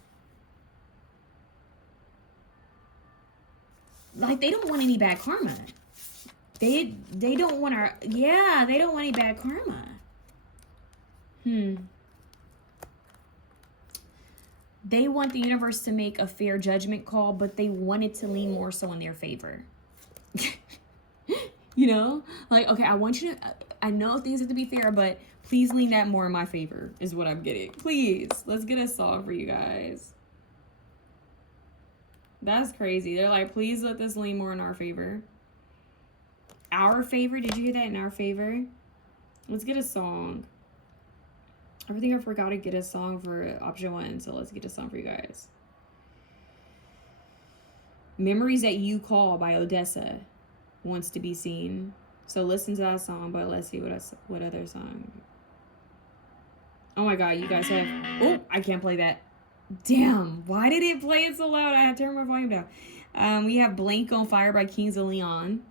Like they don't want any bad karma. They don't want they don't want any bad karma. They want the universe to make a fair judgment call, but they want it to lean more so in their favor. You know? Like, okay, I want you to, I know things have to be fair, but please lean that more in my favor, is what I'm getting. Please, let's get a song for you guys. That's crazy. They're like, please let this lean more in our favor. Our favor? Did you hear that? In our favor? Let's get a song. I think I forgot to get a song for option 1, so let's get a song for you guys. Memories That You Call by Odessa wants to be seen. So listen to that song, but let's see what other song. Oh my god, you guys have... Oh, I can't play that. Damn, why did it play it so loud? I had to turn my volume down. We have Blank on Fire by Kings of Leon.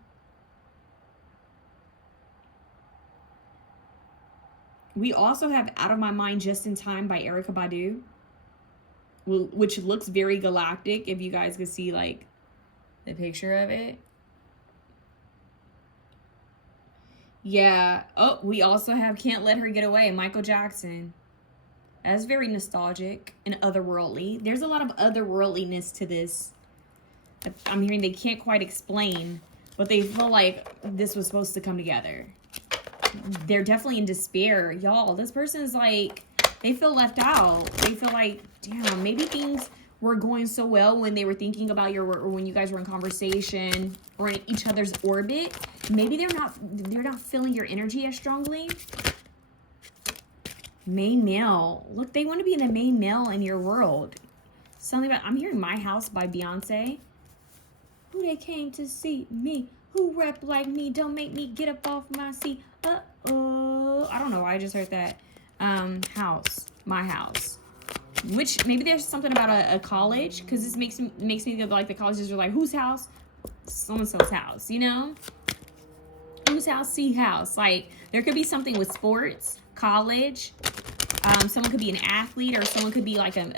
We also have Out of My Mind Just in Time by Erykah Badu, which looks very galactic, if you guys could see like the picture of it. Yeah. Oh, we also have Can't Let Her Get Away, Michael Jackson. That's very nostalgic and otherworldly. There's a lot of otherworldliness to this. I'm hearing they can't quite explain, but they feel like this was supposed to come together. They're definitely in despair. Y'all, this person is like, they feel left out. They feel like, damn, maybe things were going so well when they were thinking about your, or when you guys were in conversation or in each other's orbit. Maybe they're not feeling your energy as strongly. Main male. Look, they want to be in the main male in your world. Something about, I'm hearing My House by Beyonce. Who they came to see me? Who rap like me? Don't make me get up off my seat. Uh-oh. I don't know why I just heard that. House. My House. Which, maybe there's something about a college, because this makes me think of like the colleges are like, whose house? So-and-so's house, you know? Whose house? See house. Like, there could be something with sports, college. Someone could be an athlete, or someone could be like in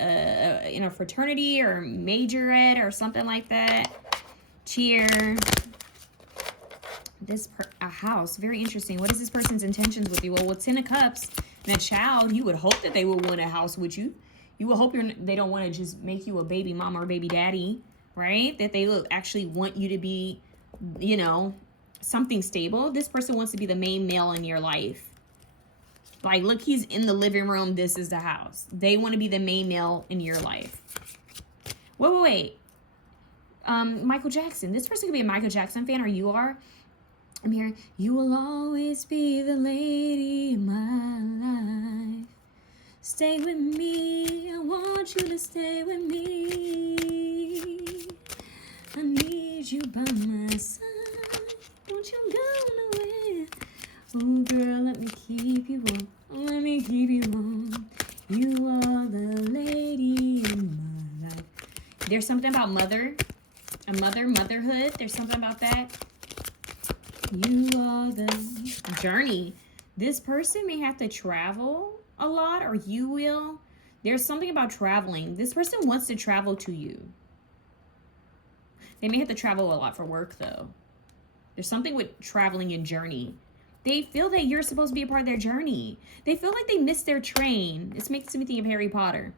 a fraternity or majorette or something like that. Cheer. A house. Very interesting. What is this person's intentions with you? Well, with 10 of Cups and a child, you would hope that they would want a house with you. You would hope they don't want to just make you a baby mama or baby daddy, right? That they will actually want you to be, you know, something stable. This person wants to be the main male in your life. Like, look, he's in the living room. This is the house. They want to be the main male in your life. Wait. Michael Jackson. This person could be a Michael Jackson fan, or you are. I'm hearing, you will always be the lady in my life. Stay with me. I want you to stay with me. I need you by my side. Don't you go nowhere. Oh, girl, let me keep you warm. Let me keep you warm. You are the lady in my life. There's something about motherhood. There's something about that. You are the journey. This person may have to travel a lot, or you will. There's something about traveling. This person wants to travel to you. They may have to travel a lot for work, though. There's something with traveling and journey. They feel that you're supposed to be a part of their journey. They feel like they missed their train. This makes me think of Harry Potter.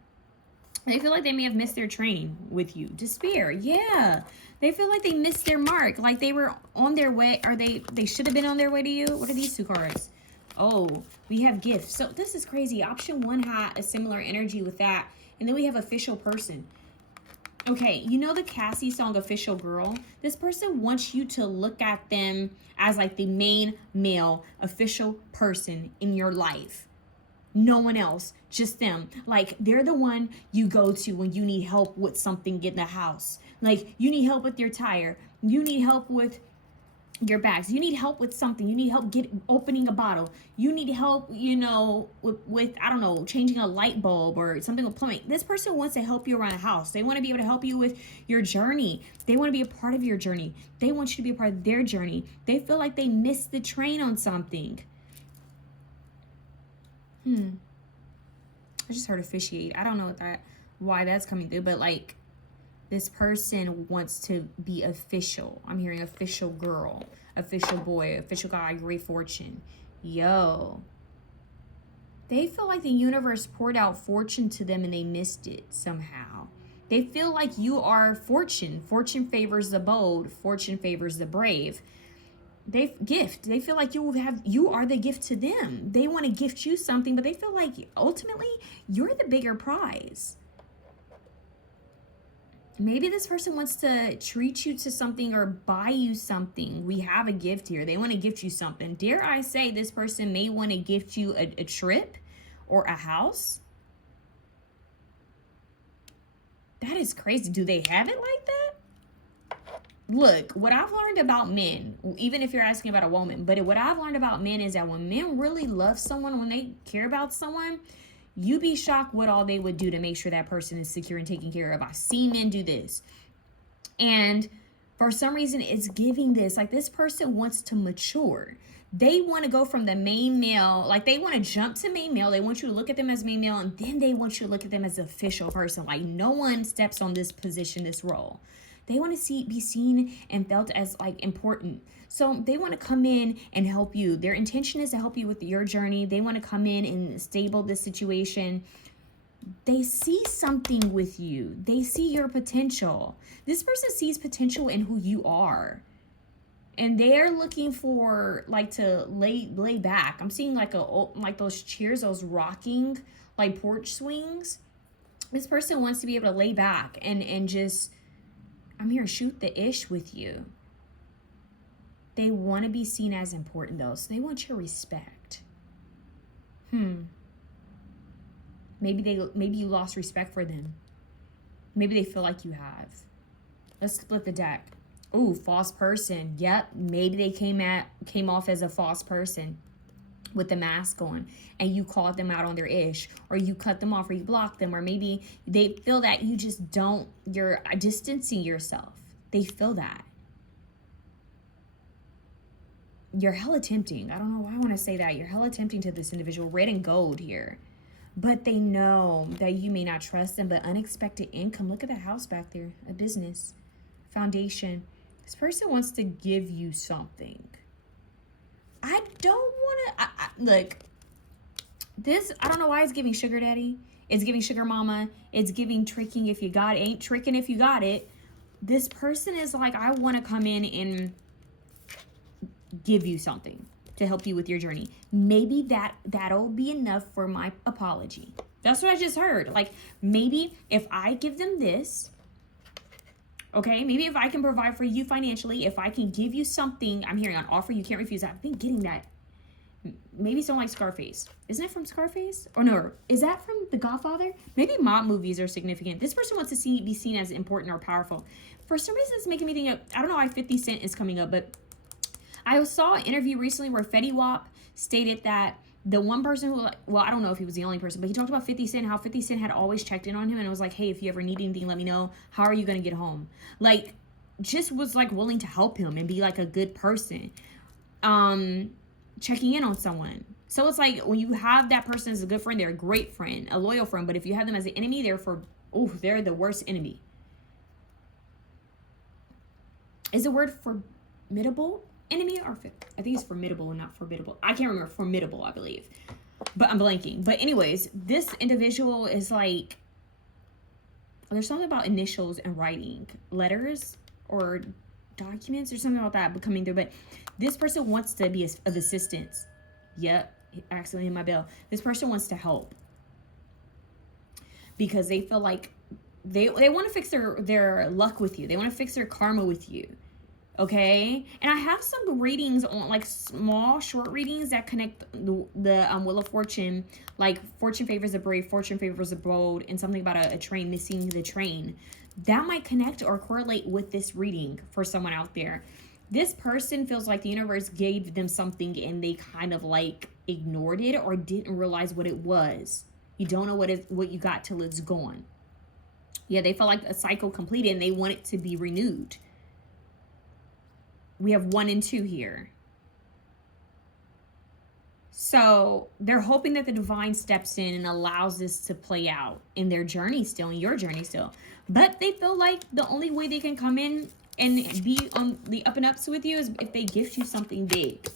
They feel like they may have missed their train with you. Despair, yeah. They feel like they missed their mark. Like they were on their way, or they should have been on their way to you. What are these two cards? Oh, we have gifts. So this is crazy. Option 1 had a similar energy with that. And then we have official person. Okay, you know the Cassie song, Official Girl? This person wants you to look at them as like the main male official person in your life. No one else, just them. Like, they're the one you go to when you need help with something in the house. Like, you need help with your tire. You need help with your bags. You need help with something. You need help opening a bottle. You need help, you know, with I don't know, changing a light bulb or something with plumbing. This person wants to help you around the house. They want to be able to help you with your journey. They want to be a part of your journey. They want you to be a part of their journey. They feel like they missed the train on something. I just heard officiate. I don't know why that's coming through, but like, this person wants to be official. I'm hearing official girl, official boy, official guy, great fortune. Yo. They feel like the universe poured out fortune to them and they missed it somehow. They feel like you are fortune. Fortune favors the bold. Fortune favors the brave. They feel like you are the gift to them. They want to gift you something, but they feel like ultimately you're the bigger prize. Maybe this person wants to treat you to something or buy you something. We have a gift here. They want to gift you something. Dare I say this person may want to gift you a trip or a house? That is crazy. Do they have it like that? Look, what I've learned about men, even if you're asking about a woman, but what I've learned about men is that when men really love someone, when they care about someone, you'd be shocked what all they would do to make sure that person is secure and taken care of. I've seen men do this. And for some reason, it's giving this. Like, this person wants to mature. They want to go from the main male. Like, they want to jump to main male. They want you to look at them as main male. And then they want you to look at them as an official person. Like, no one steps on this position, this role. They want to be seen and felt as, like, important. So they want to come in and help you. Their intention is to help you with your journey. They want to come in and stable this situation. They see something with you. They see your potential. This person sees potential in who you are. And they're looking for, like, to lay back. I'm seeing like those chairs, those rocking, like, porch swings. This person wants to be able to lay back and just, I'm here, shoot the ish with you. They want to be seen as important though, so they want your respect. Maybe you lost respect for them. Maybe they feel like you have. Let's split the deck. Ooh, false person. Yep, maybe they came off as a false person with the mask on, and you called them out on their ish, or you cut them off, or you blocked them, or maybe they feel that you just you're distancing yourself. They feel that. You're hella tempting. I don't know why I want to say that. You're hella tempting to this individual. Red and gold here. But they know that you may not trust them, but unexpected income. Look at that house back there. A business. Foundation. This person wants to give you something. I don't want to... Look. This, I don't know why it's giving sugar daddy. It's giving sugar mama. It's giving tricking if you got it. Ain't tricking if you got it. This person is like, I want to come in and give you something to help you with your journey. Maybe that'll be enough for my apology. That's what I just heard. Like, maybe if I give them this, okay, maybe if I can provide for you financially, if I can give you something, I'm hearing an offer you can't refuse. I've been getting that. Maybe someone like Scarface. Isn't it from Scarface? Or no, is that from The Godfather? Maybe mob movies are significant. This person wants to be seen as important or powerful. For some reason, it's making me think of, I don't know why 50 Cent is coming up, but I saw an interview recently where Fetty Wap stated that the one person who, well, I don't know if he was the only person, but he talked about 50 Cent, how 50 Cent had always checked in on him and was like, hey, if you ever need anything, let me know. How are you going to get home? Like, just was like willing to help him and be like a good person. Checking in on someone. So it's like when you have that person as a good friend, they're a great friend, a loyal friend. But if you have them as an enemy, they're the worst enemy. Is the word formidable enemy, or I think it's formidable and not formidable. I can't remember. Formidable, I believe, but I'm blanking. But anyways, this individual is like, there's something about initials and writing letters or documents or something about that coming through. But this person wants to be of assistance. Yep, I accidentally hit my bell. This person wants to help because they feel like they want to fix their luck with you. They want to fix their karma with you. Okay, and I have some readings on, like, small short readings that connect the Wheel of Fortune, like fortune favors the brave, fortune favors the bold, and something about a train missing the train. That might connect or correlate with this reading for someone out there. This person feels like the universe gave them something and they kind of like ignored it or didn't realize what it was. You don't know what you got till it's gone. Yeah, they felt like a cycle completed and they want it to be renewed. We have 1 and 2 here. So they're hoping that the divine steps in and allows this to play out in their journey still, in your journey still. But they feel like the only way they can come in and be on the up and ups with you is if they gift you something big.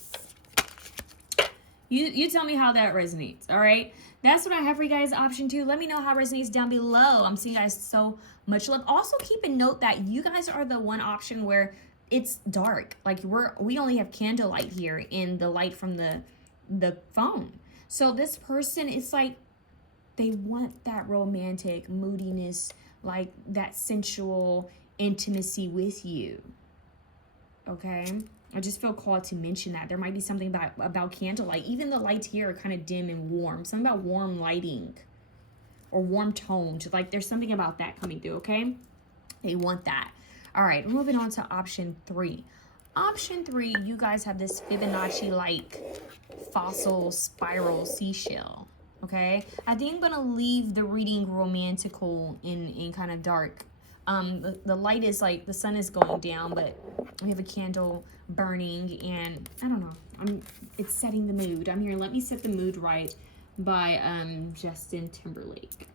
You tell me how that resonates, all right? That's what I have for you guys, option 2. Let me know how it resonates down below. I'm seeing you guys so much love. Also, keep a note that you guys are the one option where it's dark. Like, we only have candlelight here in the light from the phone. So this person, it's like they want that romantic moodiness, like that sensual intimacy with you. Okay, I just feel called to mention that there might be something about candlelight. Even the lights here are kind of dim and warm. Something about warm lighting or warm toned. Like, there's something about that coming through. Okay, they want that. All right, moving on to option 3. Option 3, you guys have this Fibonacci-like fossil spiral seashell, okay? I think I'm going to leave the reading romantical in kind of dark. The light is like, the sun is going down, but we have a candle burning, and I don't know. It's setting the mood. I'm here, Let Me Set the Mood Right by Justin Timberlake.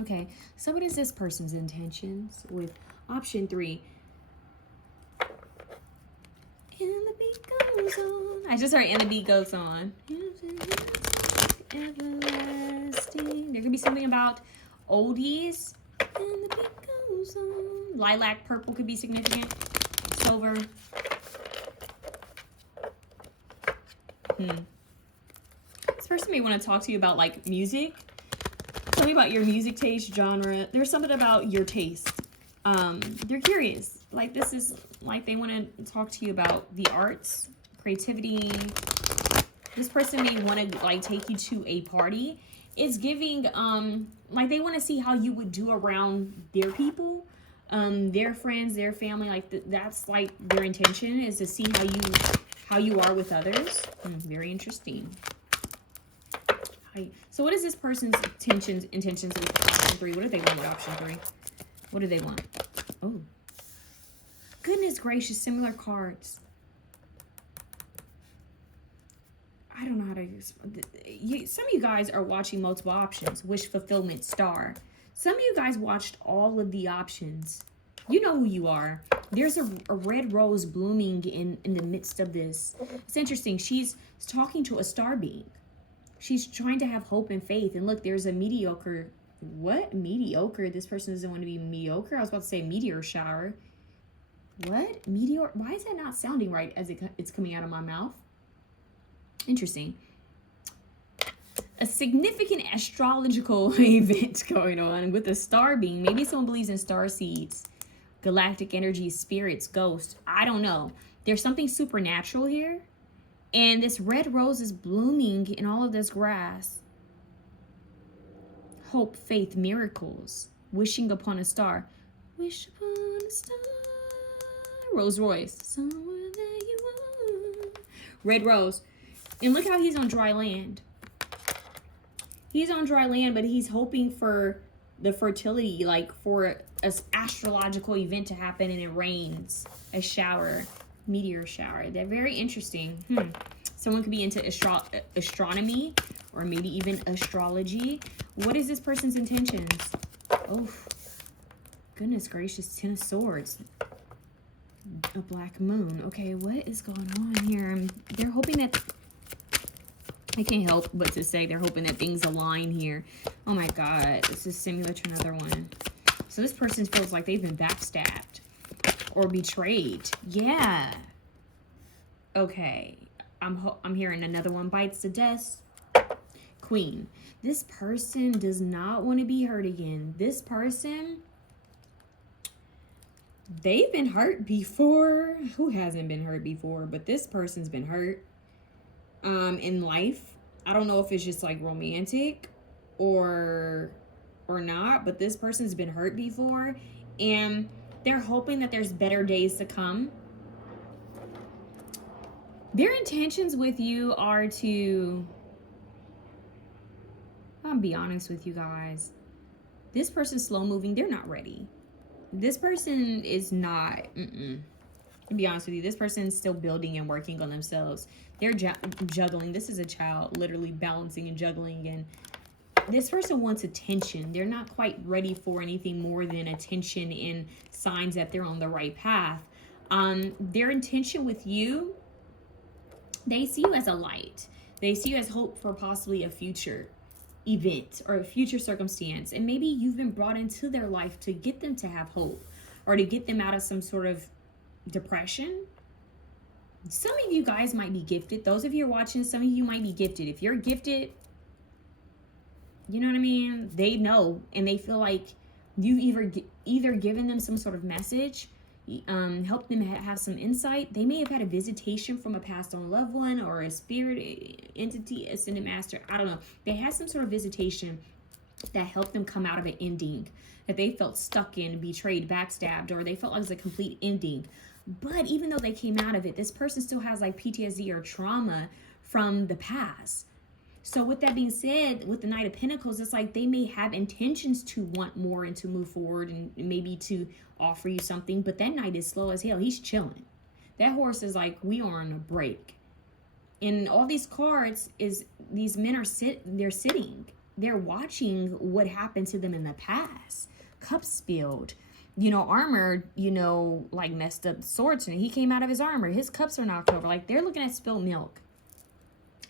Okay, so what is this person's intentions with option 3? And the beat goes on. I just heard and the beat goes on. Everlasting. There could be something about oldies. And the beat goes on. Lilac purple could be significant. Silver. This person may want to talk to you about, like, music. Tell me about your music taste, genre. There's something about your taste. They're curious. Like, this is like they want to talk to you about the arts, creativity. This person may want to like take you to a party. It's giving like they want to see how you would do around their people, their friends, their family. Like that's like their intention is to see how you are with others. Very interesting. So what is this person's intentions with option 3? What do they want with option 3? What do they want? Oh, goodness gracious, similar cards. I don't know how to... Some of you guys are watching multiple options. Wish fulfillment, star. Some of you guys watched all of the options. You know who you are. There's a red rose blooming in the midst of this. It's interesting. She's talking to a star being. She's trying to have hope and faith. And look, there's a mediocre... What? Mediocre? This person doesn't want to be mediocre? I was about to say meteor shower. What? Meteor? Why is that not sounding right as it's coming out of my mouth? Interesting. A significant astrological event going on with a star being. Maybe someone believes in star seeds, galactic energy, spirits, ghosts. I don't know. There's something supernatural here. And this red rose is blooming in all of this grass. Hope, faith, miracles. Wishing upon a star. Wish upon a star. Rose Royce. Somewhere there you are. Red rose. And look how he's on dry land. He's on dry land, but he's hoping for the fertility, like for an astrological event to happen, and it rains. A shower. Meteor shower. They're very interesting. Someone could be into astronomy or maybe even astrology. What is this person's intentions? Oh, goodness gracious. 10 of Swords. A black moon. Okay, what is going on here? They're hoping that... I can't help but to say they're hoping that things align here. Oh my God, this is similar to another one. So this person feels like they've been backstabbed or betrayed. Yeah. Okay, I'm hearing another one bites the dust. Queen. This person does not want to be hurt again. This person, they've been hurt before. Who hasn't been hurt before? But this person's been hurt. In life. I don't know if it's just like romantic or not, but this person's been hurt before and they're hoping that there's better days to come. Their intentions with you are to... I'll be honest with you guys. This person's slow moving. They're not ready. This person is not... To be honest with you, this person's still building and working on themselves. They're juggling. This is a child literally balancing and juggling. And this person wants attention. They're not quite ready for anything more than attention and signs that they're on the right path. Their intention with you, they see you as a light. They see you as hope for possibly a future event or a future circumstance. And maybe you've been brought into their life to get them to have hope or to get them out of some sort of depression. Some of you guys might be gifted. Those of you who are watching, some of you might be gifted. If you're gifted, you know what I mean? They know and they feel like you've either given them some sort of message, helped them have some insight. They may have had a visitation from a passed on loved one or a spirit entity, ascended master. I don't know. They had some sort of visitation that helped them come out of an ending that they felt stuck in, betrayed, backstabbed, or they felt like it was a complete ending. But even though they came out of it, this person still has like PTSD or trauma from the past. So with that being said, with the Knight of Pentacles, it's like they may have intentions to want more and to move forward and maybe to offer you something. But that knight is slow as hell. He's chilling. That horse is like, we are on a break. And all these cards is these men are they're sitting. They're watching what happened to them in the past. Cups spilled. You know, armor, you know, like messed up swords. And he came out of his armor. His cups are knocked over. Like they're looking at spilled milk.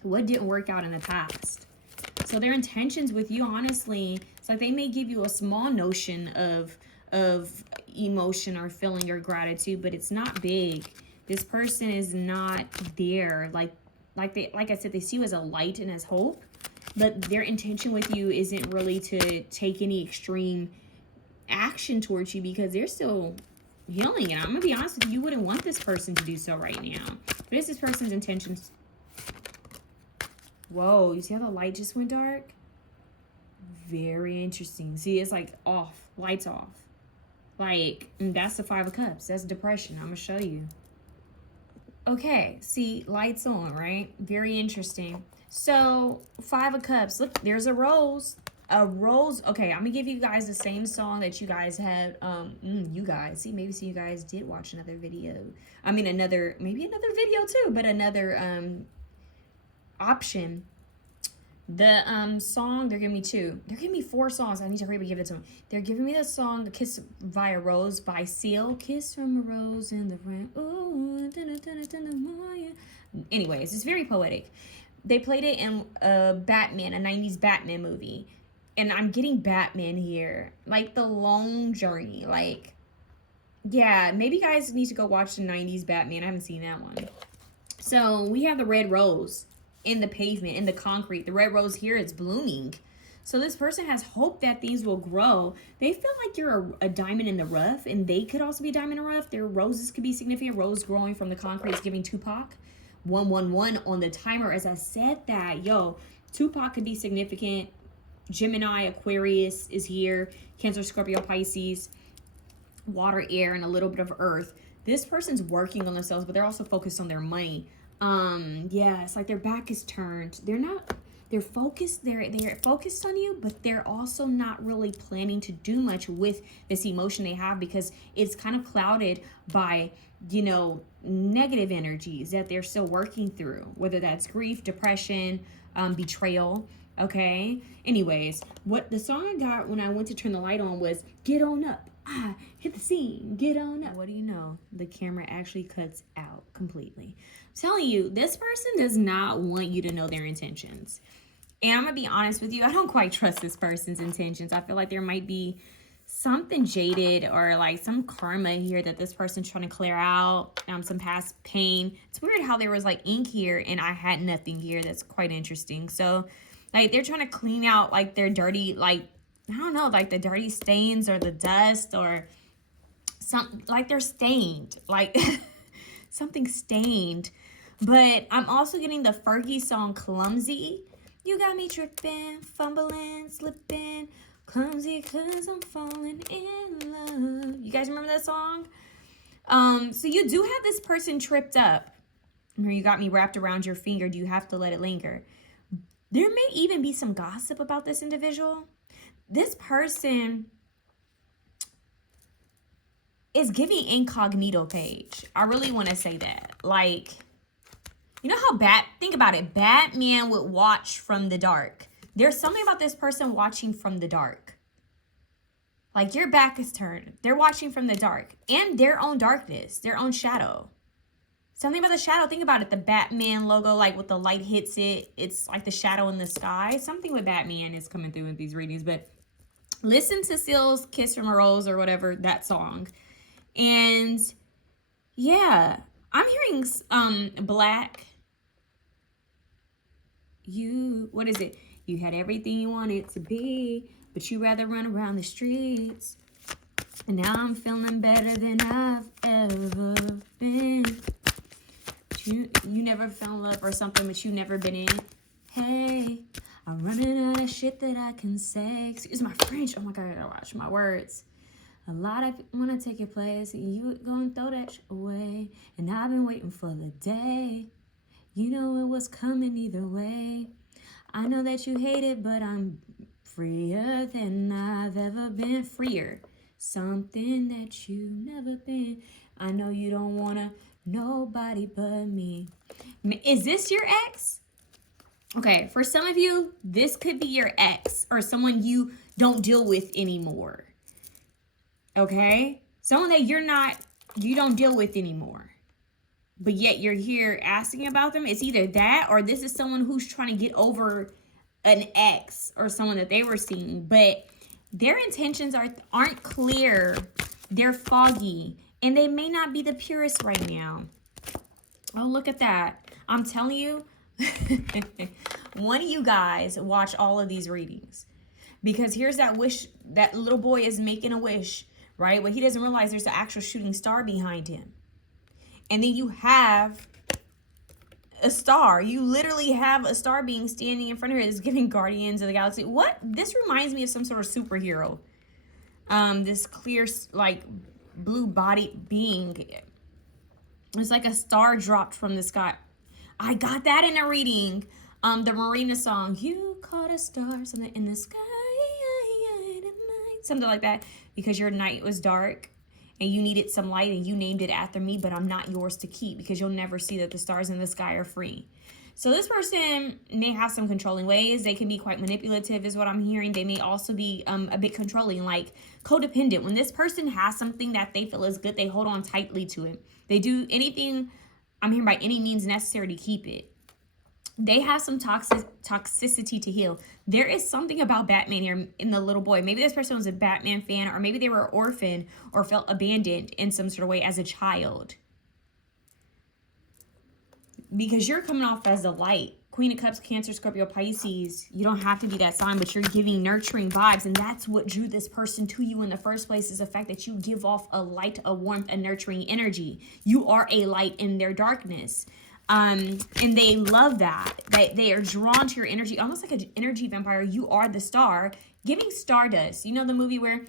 What didn't work out in the past? So their intentions with you, honestly, it's like they may give you a small notion of emotion or feeling or gratitude, but it's not big. This person is not there. Like I said, they see you as a light and as hope. but their intention with you isn't really to take any extreme action towards you because they're still healing. And I'm gonna be honest with you, you wouldn't want this person to do so right now. What is this person's intentions? Whoa, you see how the light just went dark? Very interesting. See, it's like off, lights off. Like, that's the 5 of Cups. That's depression. I'm gonna show you. Okay, see, lights on, right? Very interesting. So 5 of Cups. Look, there's a rose. A rose. Okay, I'm gonna give you guys the same song that you guys had. You guys see, maybe you guys did watch another video. I mean, maybe another video too, but another option. The song, they're giving me 2. They're giving me 4 songs. I need to hurry up and give it to them. They're giving me the song, The Kiss via Rose by Seal. Kiss from a rose in the rain. Ooh, anyways, it's very poetic. They played it in Batman, a 90s Batman movie. And I'm getting Batman here. Like the long journey. Like, yeah, maybe you guys need to go watch the 90s Batman. I haven't seen that one. So we have the red rose in the pavement, in the concrete. The red rose here is blooming. So this person has hope that these will grow. They feel like you're a diamond in the rough, and they could also be a diamond in the rough. Their roses could be significant. Rose growing from the concrete is giving Tupac. 111 on the timer. As I said that, yo, Tupac could be significant. Gemini, Aquarius is here. Cancer, Scorpio, Pisces. Water, air, and a little bit of earth. This person's working on themselves, but they're also focused on their money. Yeah, it's like their back is turned. They're focused, they're focused on you, but they're also not really planning to do much with this emotion they have because it's kind of clouded by, you know, negative energies that they're still working through, whether that's grief, depression, betrayal. Okay. Anyways, what the song I got when I went to turn the light on was Get On Up. Hit the scene. Get on up. What do you know? The camera actually cuts out completely. I'm telling you, this person does not want you to know their intentions. And I'm going to be honest with you. I don't quite trust this person's intentions. I feel like there might be something jaded or like some karma here that this person's trying to clear out. Some past pain. It's weird how there was like ink here and I had nothing here. That's quite interesting. So like they're trying to clean out like their dirty, like, I don't know, like the dirty stains or the dust or something, like they're stained, like something stained. But I'm also getting the Fergie song Clumsy. You got me tripping, fumbling, slipping, clumsy cause I'm falling in love. You guys remember that song? So you do have this person tripped up. Or you got me wrapped around your finger. Do you have to let it linger? There may even be some gossip about this individual. This person is giving incognito page. I really want to say that. Like, you know how think about it. Batman would watch from the dark. There's something about this person watching from the dark. Like your back is turned. They're watching from the dark and their own darkness, their own shadow. Something about the shadow. Think about it. The Batman logo, like with the light hits it. It's like the shadow in the sky. Something with Batman is coming through with these readings. But listen to Seal's Kiss from a Rose or whatever, that song. And yeah, I'm hearing black. What is it? You had everything you wanted to be, but you rather run around the streets. And now I'm feeling better than I've ever been. You never fell in love or something that you never been in. Hey, I'm running out of shit that I can say. Excuse my French. Oh my God, I gotta watch my words. A lot of people wanna take your place. You gonna throw that shit away. And I've been waiting for the day. You know it was coming either way. I know that you hate it, but I'm freer than I've ever been. Freer. Something that you've never been. I know you don't wanna nobody but me. Is this your ex? Okay, for some of you, this could be your ex or someone you don't deal with anymore. Okay? Someone that you don't deal with anymore. But yet you're here asking about them. It's either that or this is someone who's trying to get over an ex or someone that they were seeing. But their intentions aren't clear. They're foggy. And they may not be the purest right now. Oh, look at that. I'm telling you, One of you guys watch all of these readings, because here's that wish, that little boy is making a wish, right? But he doesn't realize there's an actual shooting star behind him. And then you have a star. You literally have a star being standing in front of her that's giving Guardians of the Galaxy. What? This reminds me of some sort of superhero. This clear, like, blue-bodied being. It's like a star dropped from the sky. I got that in a reading. The Marina song, you caught a star, something in the sky, something like that, because your night was dark and you needed some light and you named it after me, but I'm not yours to keep, because you'll never see that the stars in the sky are free. So this person may have some controlling ways. They can be quite manipulative is what I'm hearing. They may also be a bit controlling, like codependent. When this person has something that they feel is good, they hold on tightly to it. They do anything, I'm hearing, by any means necessary to keep it. They have some toxicity to heal. There is something about Batman here in the little boy. Maybe this person was a Batman fan, or maybe they were an orphan or felt abandoned in some sort of way as a child. Because you're coming off as the light. Queen of Cups, Cancer, Scorpio, Pisces. You don't have to be that sign, but you're giving nurturing vibes. And that's what drew this person to you in the first place, is the fact that you give off a light, a warmth, a nurturing energy. You are a light in their darkness. And they love that. They are drawn to your energy, almost like an energy vampire. You are the star, giving stardust. You know the movie where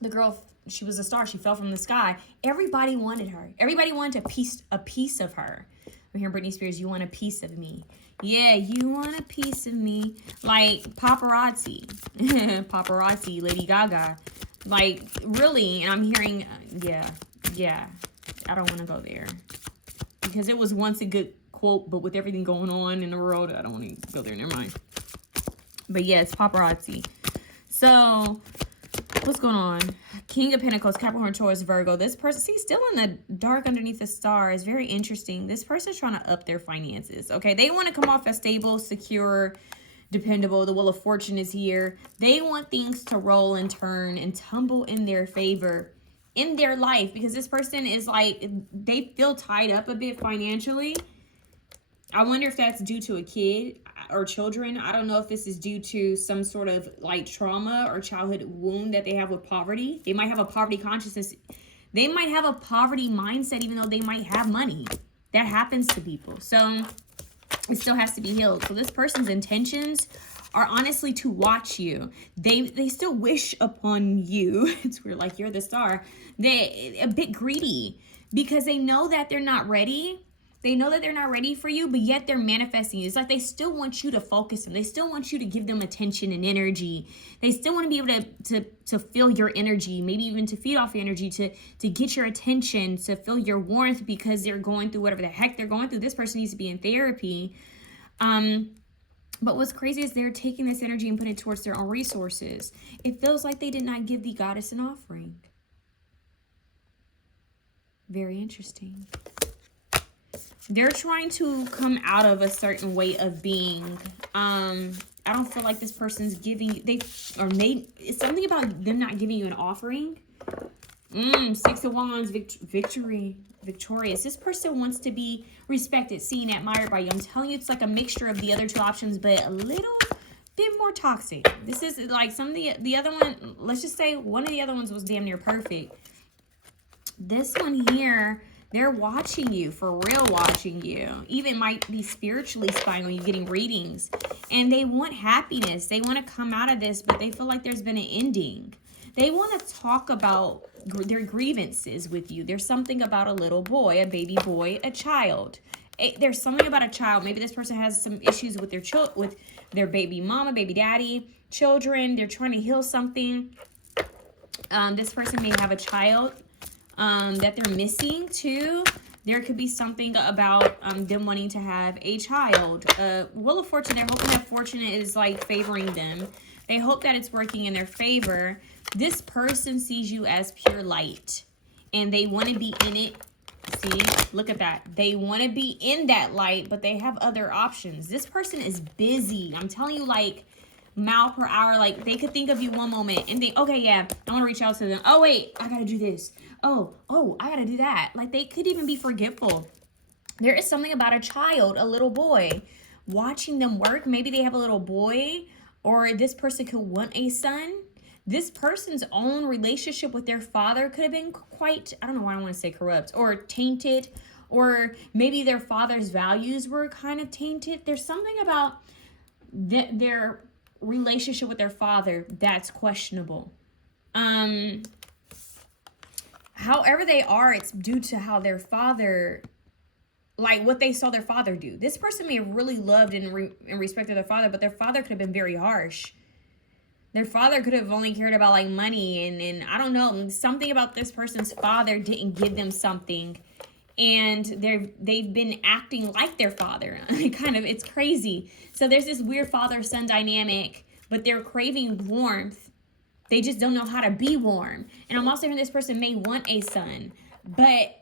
the girl, she was a star, she fell from the sky. Everybody wanted her. Everybody wanted a piece of her. I'm hearing Britney Spears, you want a piece of me. Yeah, you want a piece of me. Like paparazzi. Paparazzi, Lady Gaga. Like, really, and I'm hearing, yeah. I don't want to go there. Because it was once a good quote, but with everything going on in the world, I don't want to go there. Never mind. But yeah, it's paparazzi. So, what's going on? King of Pentacles, Capricorn, Taurus, Virgo. This person, see, still in the dark underneath the star, is very interesting. This person's trying to up their finances, okay? They want to come off as stable, secure, dependable. The Wheel of Fortune is here. They want things to roll and turn and tumble in their favor in their life, because this person is like, they feel tied up a bit financially. I wonder if that's due to a kid or children. I don't know if this is due to some sort of like trauma or childhood wound that they have with poverty. They might have a poverty consciousness. They might have a poverty mindset, even though they might have money. That happens to people. So it still has to be healed. So this person's intentions are honestly to watch you. They still wish upon you. It's weird, like you're the star. They a bit greedy, because they know that they're not ready. They know that they're not ready for you, but yet they're manifesting. It's like they still want you to focus them. They still want you to give them attention and energy. They still want to be able to feel your energy, maybe even to feed off your energy, to get your attention, to feel your warmth, because they're going through whatever the heck they're going through. This person needs to be in therapy. But what's crazy is they're taking this energy and putting it towards their own resources. It feels like they did not give the goddess an offering. Very interesting. They're trying to come out of a certain way of being. I don't feel like this person's giving, it's something about them not giving you an offering. Six of Wands, victorious. This person wants to be respected, seen, admired by you. I'm telling you, it's like a mixture of the other two options, but a little bit more toxic. This is like some of the other one, let's just say one of the other ones was damn near perfect. This one here, they're watching you, for real watching you. Even might be spiritually spying on you, getting readings. And they want happiness. They want to come out of this, but they feel like there's been an ending. They want to talk about their grievances with you. There's something about a little boy, a baby boy, a child. There's something about a child. Maybe this person has some issues with their baby mama, baby daddy, children. They're trying to heal something. This person may have a child that they're missing too. There could be something about them wanting to have a child. Wheel of Fortune, they're hoping that fortune is like favoring them. They hope that it's working in their favor. This person sees you as pure light, and they want to be in it. See, look at that. They want to be in that light, but they have other options. This person is busy. I'm telling you, like, mile per hour. Like, they could think of you one moment and think, okay, yeah, I want to reach out to them. Oh, wait, I got to do this. Oh, I got to do that. Like, they could even be forgetful. There is something about a child, a little boy, watching them work. Maybe they have a little boy, or this person could want a son. This person's own relationship with their father could have been quite, I don't know why I want to say corrupt, or tainted, or maybe their father's values were kind of tainted. There's something about their relationship with their father that's questionable. However they are, it's due to how their father, like what they saw their father do. This person may have really loved and respected their father, but their father could have been very harsh. Their father could have only cared about like money and I don't know, something about this person's father didn't give them something, and they've been acting like their father. It's crazy. So there's this weird father-son dynamic, but they're craving warmth. They just don't know how to be warm. And I'm also hearing this person may want a son, but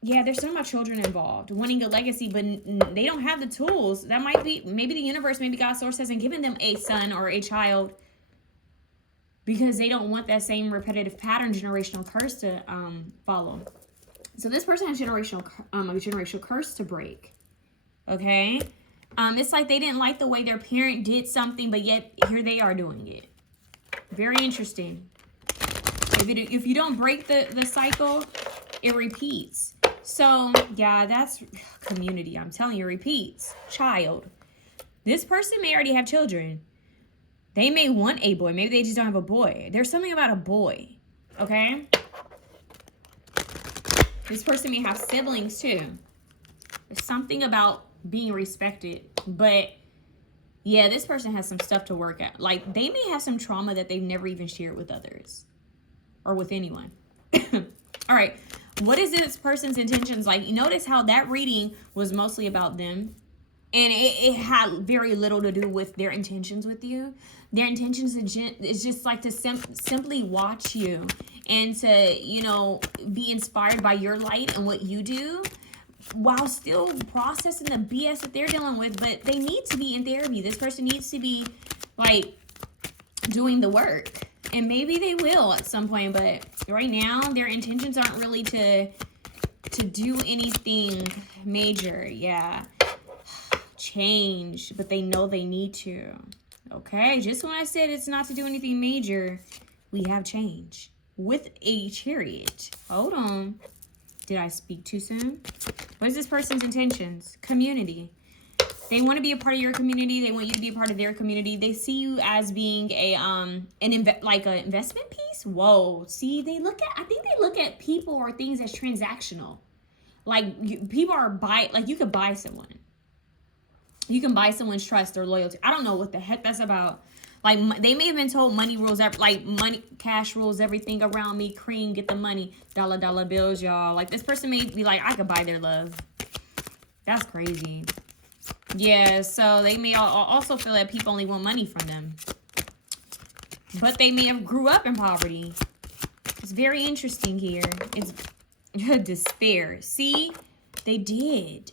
yeah, there's some of my children involved wanting a legacy, but they don't have the tools. That might be, maybe the universe, maybe God's source hasn't given them a son or a child because they don't want that same repetitive pattern, generational curse to follow. So this person has a generational curse to break. Okay? It's like they didn't like the way their parent did something, but yet here they are doing it. Very interesting. If you don't break the cycle, it repeats. So, yeah, that's community. I'm telling you, repeats. Child. This person may already have children. They may want a boy. Maybe they just don't have a boy. There's something about a boy. Okay? This person may have siblings too. There's something about being respected. But yeah, this person has some stuff to work out. Like, they may have some trauma that they've never even shared with others or with anyone. All right. What is this person's intentions like? You notice how that reading was mostly about them, and it had very little to do with their intentions with you. Their intentions is just like to simply watch you and to, you know, be inspired by your light and what you do, while still processing the BS that they're dealing with. But they need to be in therapy. This person needs to be like doing the work, and maybe they will at some point, but right now their intentions aren't really to do anything major. Yeah, change, but they know they need to. Okay, just when I said it's not to do anything major, we have change with a Chariot. Hold on. Did I speak too soon? What is this person's intentions? Community. They want to be a part of your community. They want you to be a part of their community. They see you as being an investment piece. Whoa. See, I think they look at people or things as transactional. Like, people are you could buy someone. You can buy someone's trust or loyalty. I don't know what the heck that's about. Like, they may have been told money rules, cash rules everything around me. Cream, get the money. Dollar bills, y'all. Like, this person may be like, I could buy their love. That's crazy. Yeah, so they may also feel that people only want money from them. But they may have grew up in poverty. It's very interesting here. It's despair. See? They did.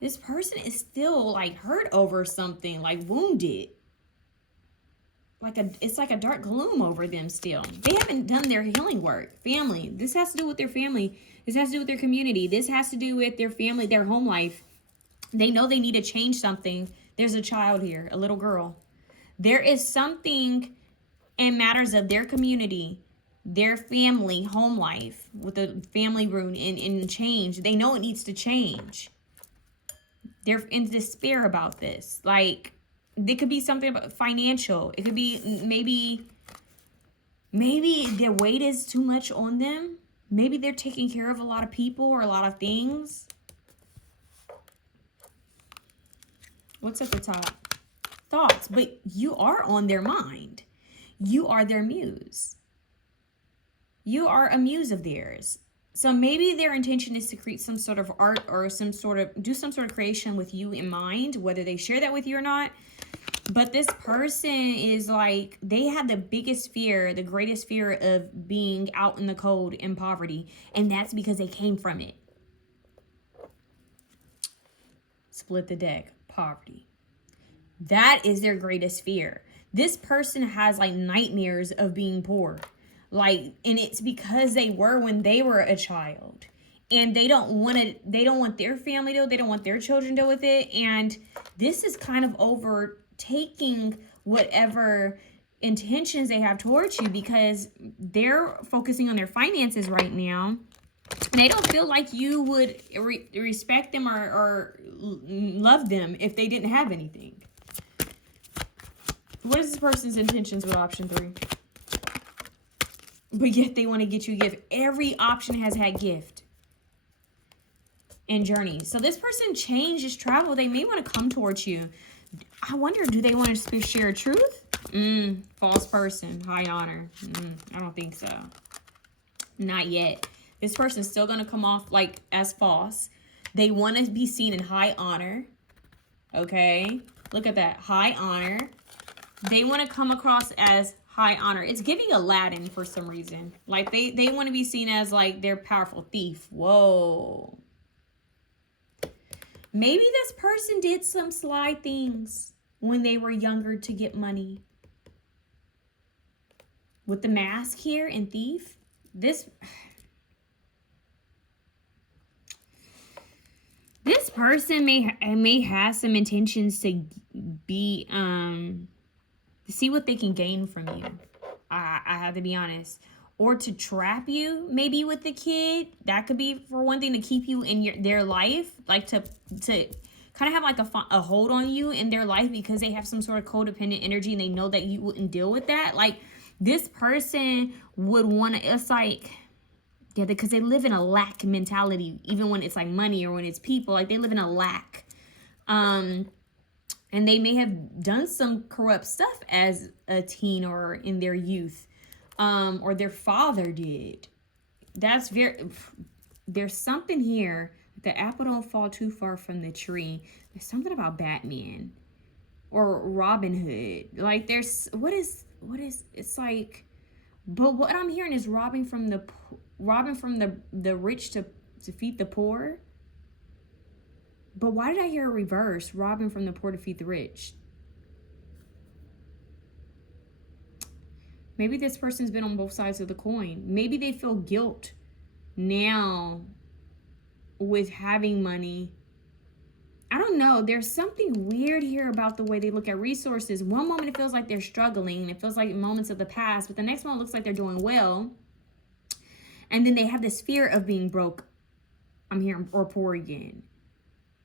This person is still, like, hurt over something. Like, wounded. It's like a dark gloom over them still. They haven't done their healing work. Family. This has to do with their family. This has to do with their community. This has to do with their family, their home life. They know they need to change something. There's a child here, a little girl. There is something in matters of their community, their family, home life, with the family root and change. They know it needs to change. They're in despair about this. Like, it could be something about financial. It could be maybe their weight is too much on them. Maybe they're taking care of a lot of people or a lot of things. What's at the top? Thoughts. But you are on their mind. You are their muse. You are a muse of theirs. So maybe their intention is to create some sort of art or do some sort of creation with you in mind, whether they share that with you or not. But this person is like, they had the biggest fear, the greatest fear of being out in the cold in poverty. And that's because they came from it. Split the deck. Poverty. That is their greatest fear. This person has like nightmares of being poor. Like, and it's because they were when they were a child. and they don't want their family to, they don't want their children to deal with it. And this is kind of overtaking whatever intentions they have towards you, because they're focusing on their finances right now. And they don't feel like you would respect them or love them if they didn't have anything. What is this person's intentions with option 3? But yet they want to get you a gift. Every option has had gift and journey. So this person changes travel. They may want to come towards you. I wonder, do they want to share truth? False person, high honor. I don't think so. Not yet. This person's still going to come off like as false. They want to be seen in high honor. Okay. Look at that. High honor. They want to come across as high honor. It's giving Aladdin for some reason. Like they want to be seen as like they're powerful thief. Whoa. Maybe this person did some sly things when they were younger to get money. With the mask here and thief, this person may have some intentions to be to see what they can gain from you. I have to be honest. Or to trap you, maybe with the kid. That could be, for one thing, to keep you in their life. Like to kind of have like a hold on you in their life, because they have some sort of codependent energy and they know that you wouldn't deal with that. Like this person would want to, it's like, yeah, because they live in a lack mentality, even when it's like money or when it's people. Like they live in a lack. And they may have done some corrupt stuff as a teen or in their youth. Or their father did. That's there's something here. The apple don't fall too far from the tree. There's something about Batman or Robin Hood. Like there's, what is, it's like, but what I'm hearing is robbing from the rich to feed the poor. But why did I hear a reverse? Robbing from the poor to feed the rich. Maybe this person's been on both sides of the coin. Maybe they feel guilt now with having money. I don't know. There's something weird here about the way they look at resources. One moment it feels like they're struggling. It feels like moments of the past. But the next one looks like they're doing well. And then they have this fear of being broke, I'm hearing, or poor again.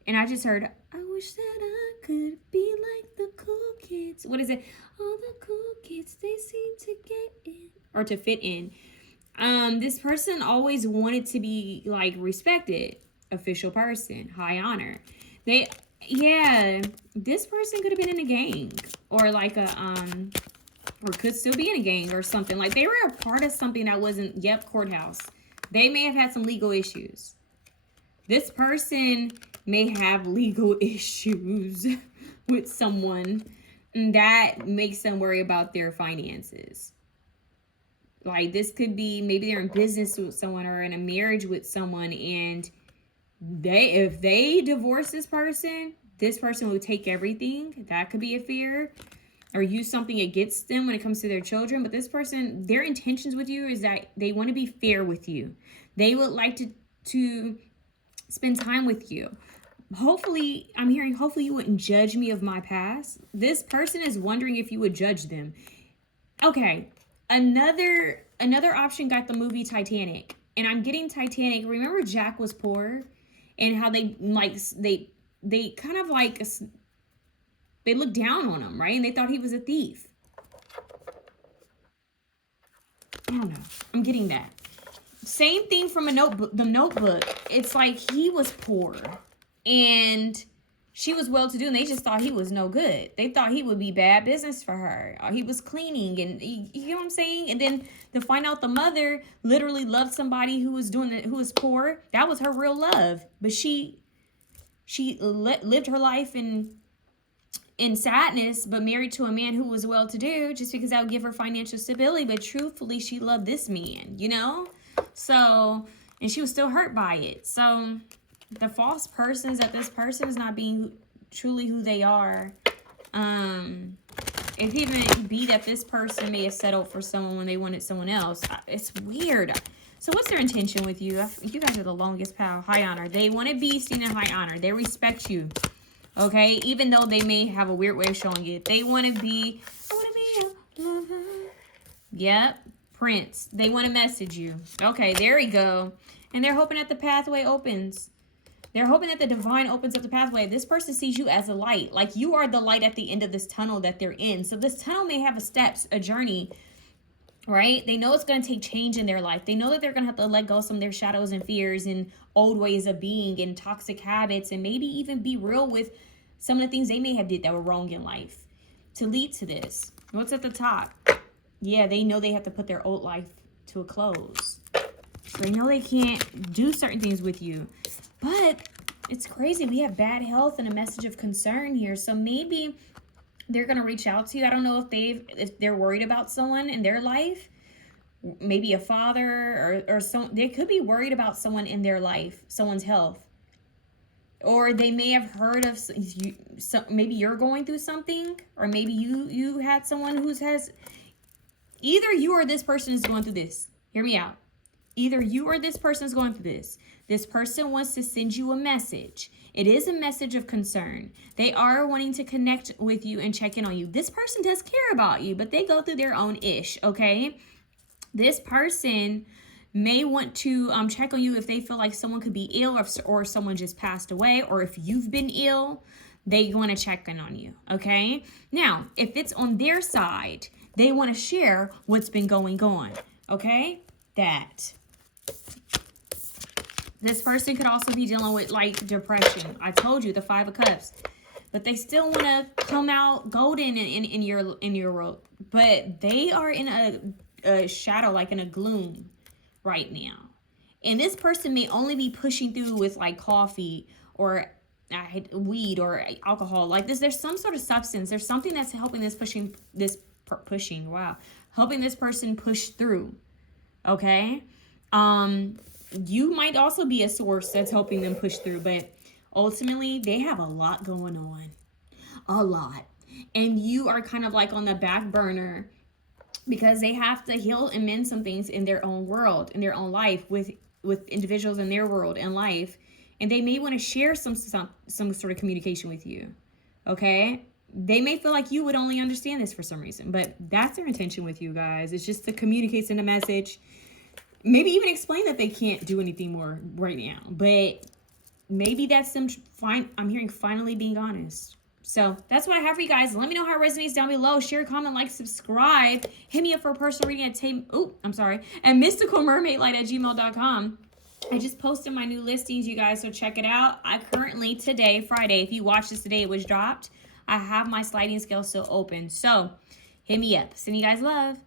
And I just heard, I wish that I could be like the cool kids. What is it? All the cool kids, they seem to get in. Or to fit in. This person always wanted to be like respected. Official person. High honor. This person could have been in a gang. Or like or could still be in a gang or something. Like they were a part of something that wasn't, courthouse. They may have had some legal issues. This person may have legal issues with someone, and that makes them worry about their finances. Like this could be, maybe they're in business with someone or in a marriage with someone, and if they divorce this person will take everything. That could be a fear, or use something against them when it comes to their children. But this person, their intentions with you is that they want to be fair with you. They would like to spend time with you. Hopefully, I'm hearing, hopefully you wouldn't judge me of my past. This person is wondering if you would judge them. Okay, another option got the movie Titanic. And I'm getting Titanic. Remember Jack was poor? And how they kind of like, they looked down on him, right? And they thought he was a thief. I don't know. I'm getting that. Same thing from the Notebook. It's like he was poor and she was well-to-do, and they just thought he was no good. They thought he would be bad business for her. He was cleaning, and you know what I'm saying? And then to find out the mother literally loved somebody who was who was poor. That was her real love. But she lived her life in sadness, but married to a man who was well-to-do just because that would give her financial stability. But truthfully, she loved this man, you know? So, and she was still hurt by it. So the false persons, that this person is not being truly who they are. It even be that this person may have settled for someone when they wanted someone else. It's weird. So what's their intention with you? You guys are the longest pal. High honor. They want to be seen in high honor. They respect you. Okay? Even though they may have a weird way of showing it. They want to be... I want to be a lover. Yep. Prince. They want to message you. Okay, there we go. And they're hoping that the pathway opens. They're hoping that the divine opens up the pathway. This person sees you as a light. Like you are the light at the end of this tunnel that they're in. So this tunnel may have a steps, a journey, right? They know it's going to take change in their life. They know that they're going to have to let go of some of their shadows and fears and old ways of being and toxic habits, and maybe even be real with some of the things they may have did that were wrong in life to lead to this. What's at the top? Yeah, they know they have to put their old life to a close. They know they can't do certain things with you. But it's crazy. We have bad health and a message of concern here. So maybe they're going to reach out to you. I don't know if they're worried about someone in their life, maybe a father or some. They could be worried about someone in their life, someone's health, or they may have heard of you. So maybe you're going through something, or maybe you had someone has. Either you or this person is going through this. Hear me out. Either you or this person is going through this. This person wants to send you a message. It is a message of concern. They are wanting to connect with you and check in on you. This person does care about you, but they go through their own ish, okay? This person may want to check on you if they feel like someone could be ill, or someone just passed away, or if you've been ill, they want to check in on you, okay? Now, if it's on their side, they want to share what's been going on, okay? This person could also be dealing with like depression. I told you, the 5 of Cups. But they still want to come out golden in your world. But they are in a shadow, like in a gloom right now. And this person may only be pushing through with like coffee or weed or alcohol. Like this, there's some sort of substance. There's something that's helping this helping this person push through. Okay? You might also be a source that's helping them push through, but ultimately they have a lot going on. A lot. And you are kind of like on the back burner because they have to heal and mend some things in their own world, in their own life, with individuals in their world and life. And they may want to share some sort of communication with you. Okay? They may feel like you would only understand this for some reason, but that's their intention with you guys. It's just to communicate, send a message. Maybe even explain that they can't do anything more right now. But maybe that's them I'm hearing finally being honest. So that's what I have for you guys. Let me know how it resonates down below. Share, comment, like, subscribe. Hit me up for a personal reading at MysticalMermaidLight@gmail.com. I just posted my new listings, you guys, so check it out. I currently, today, Friday, if you watch this today, it was dropped. I have my sliding scale still open. So hit me up. Sending you guys love.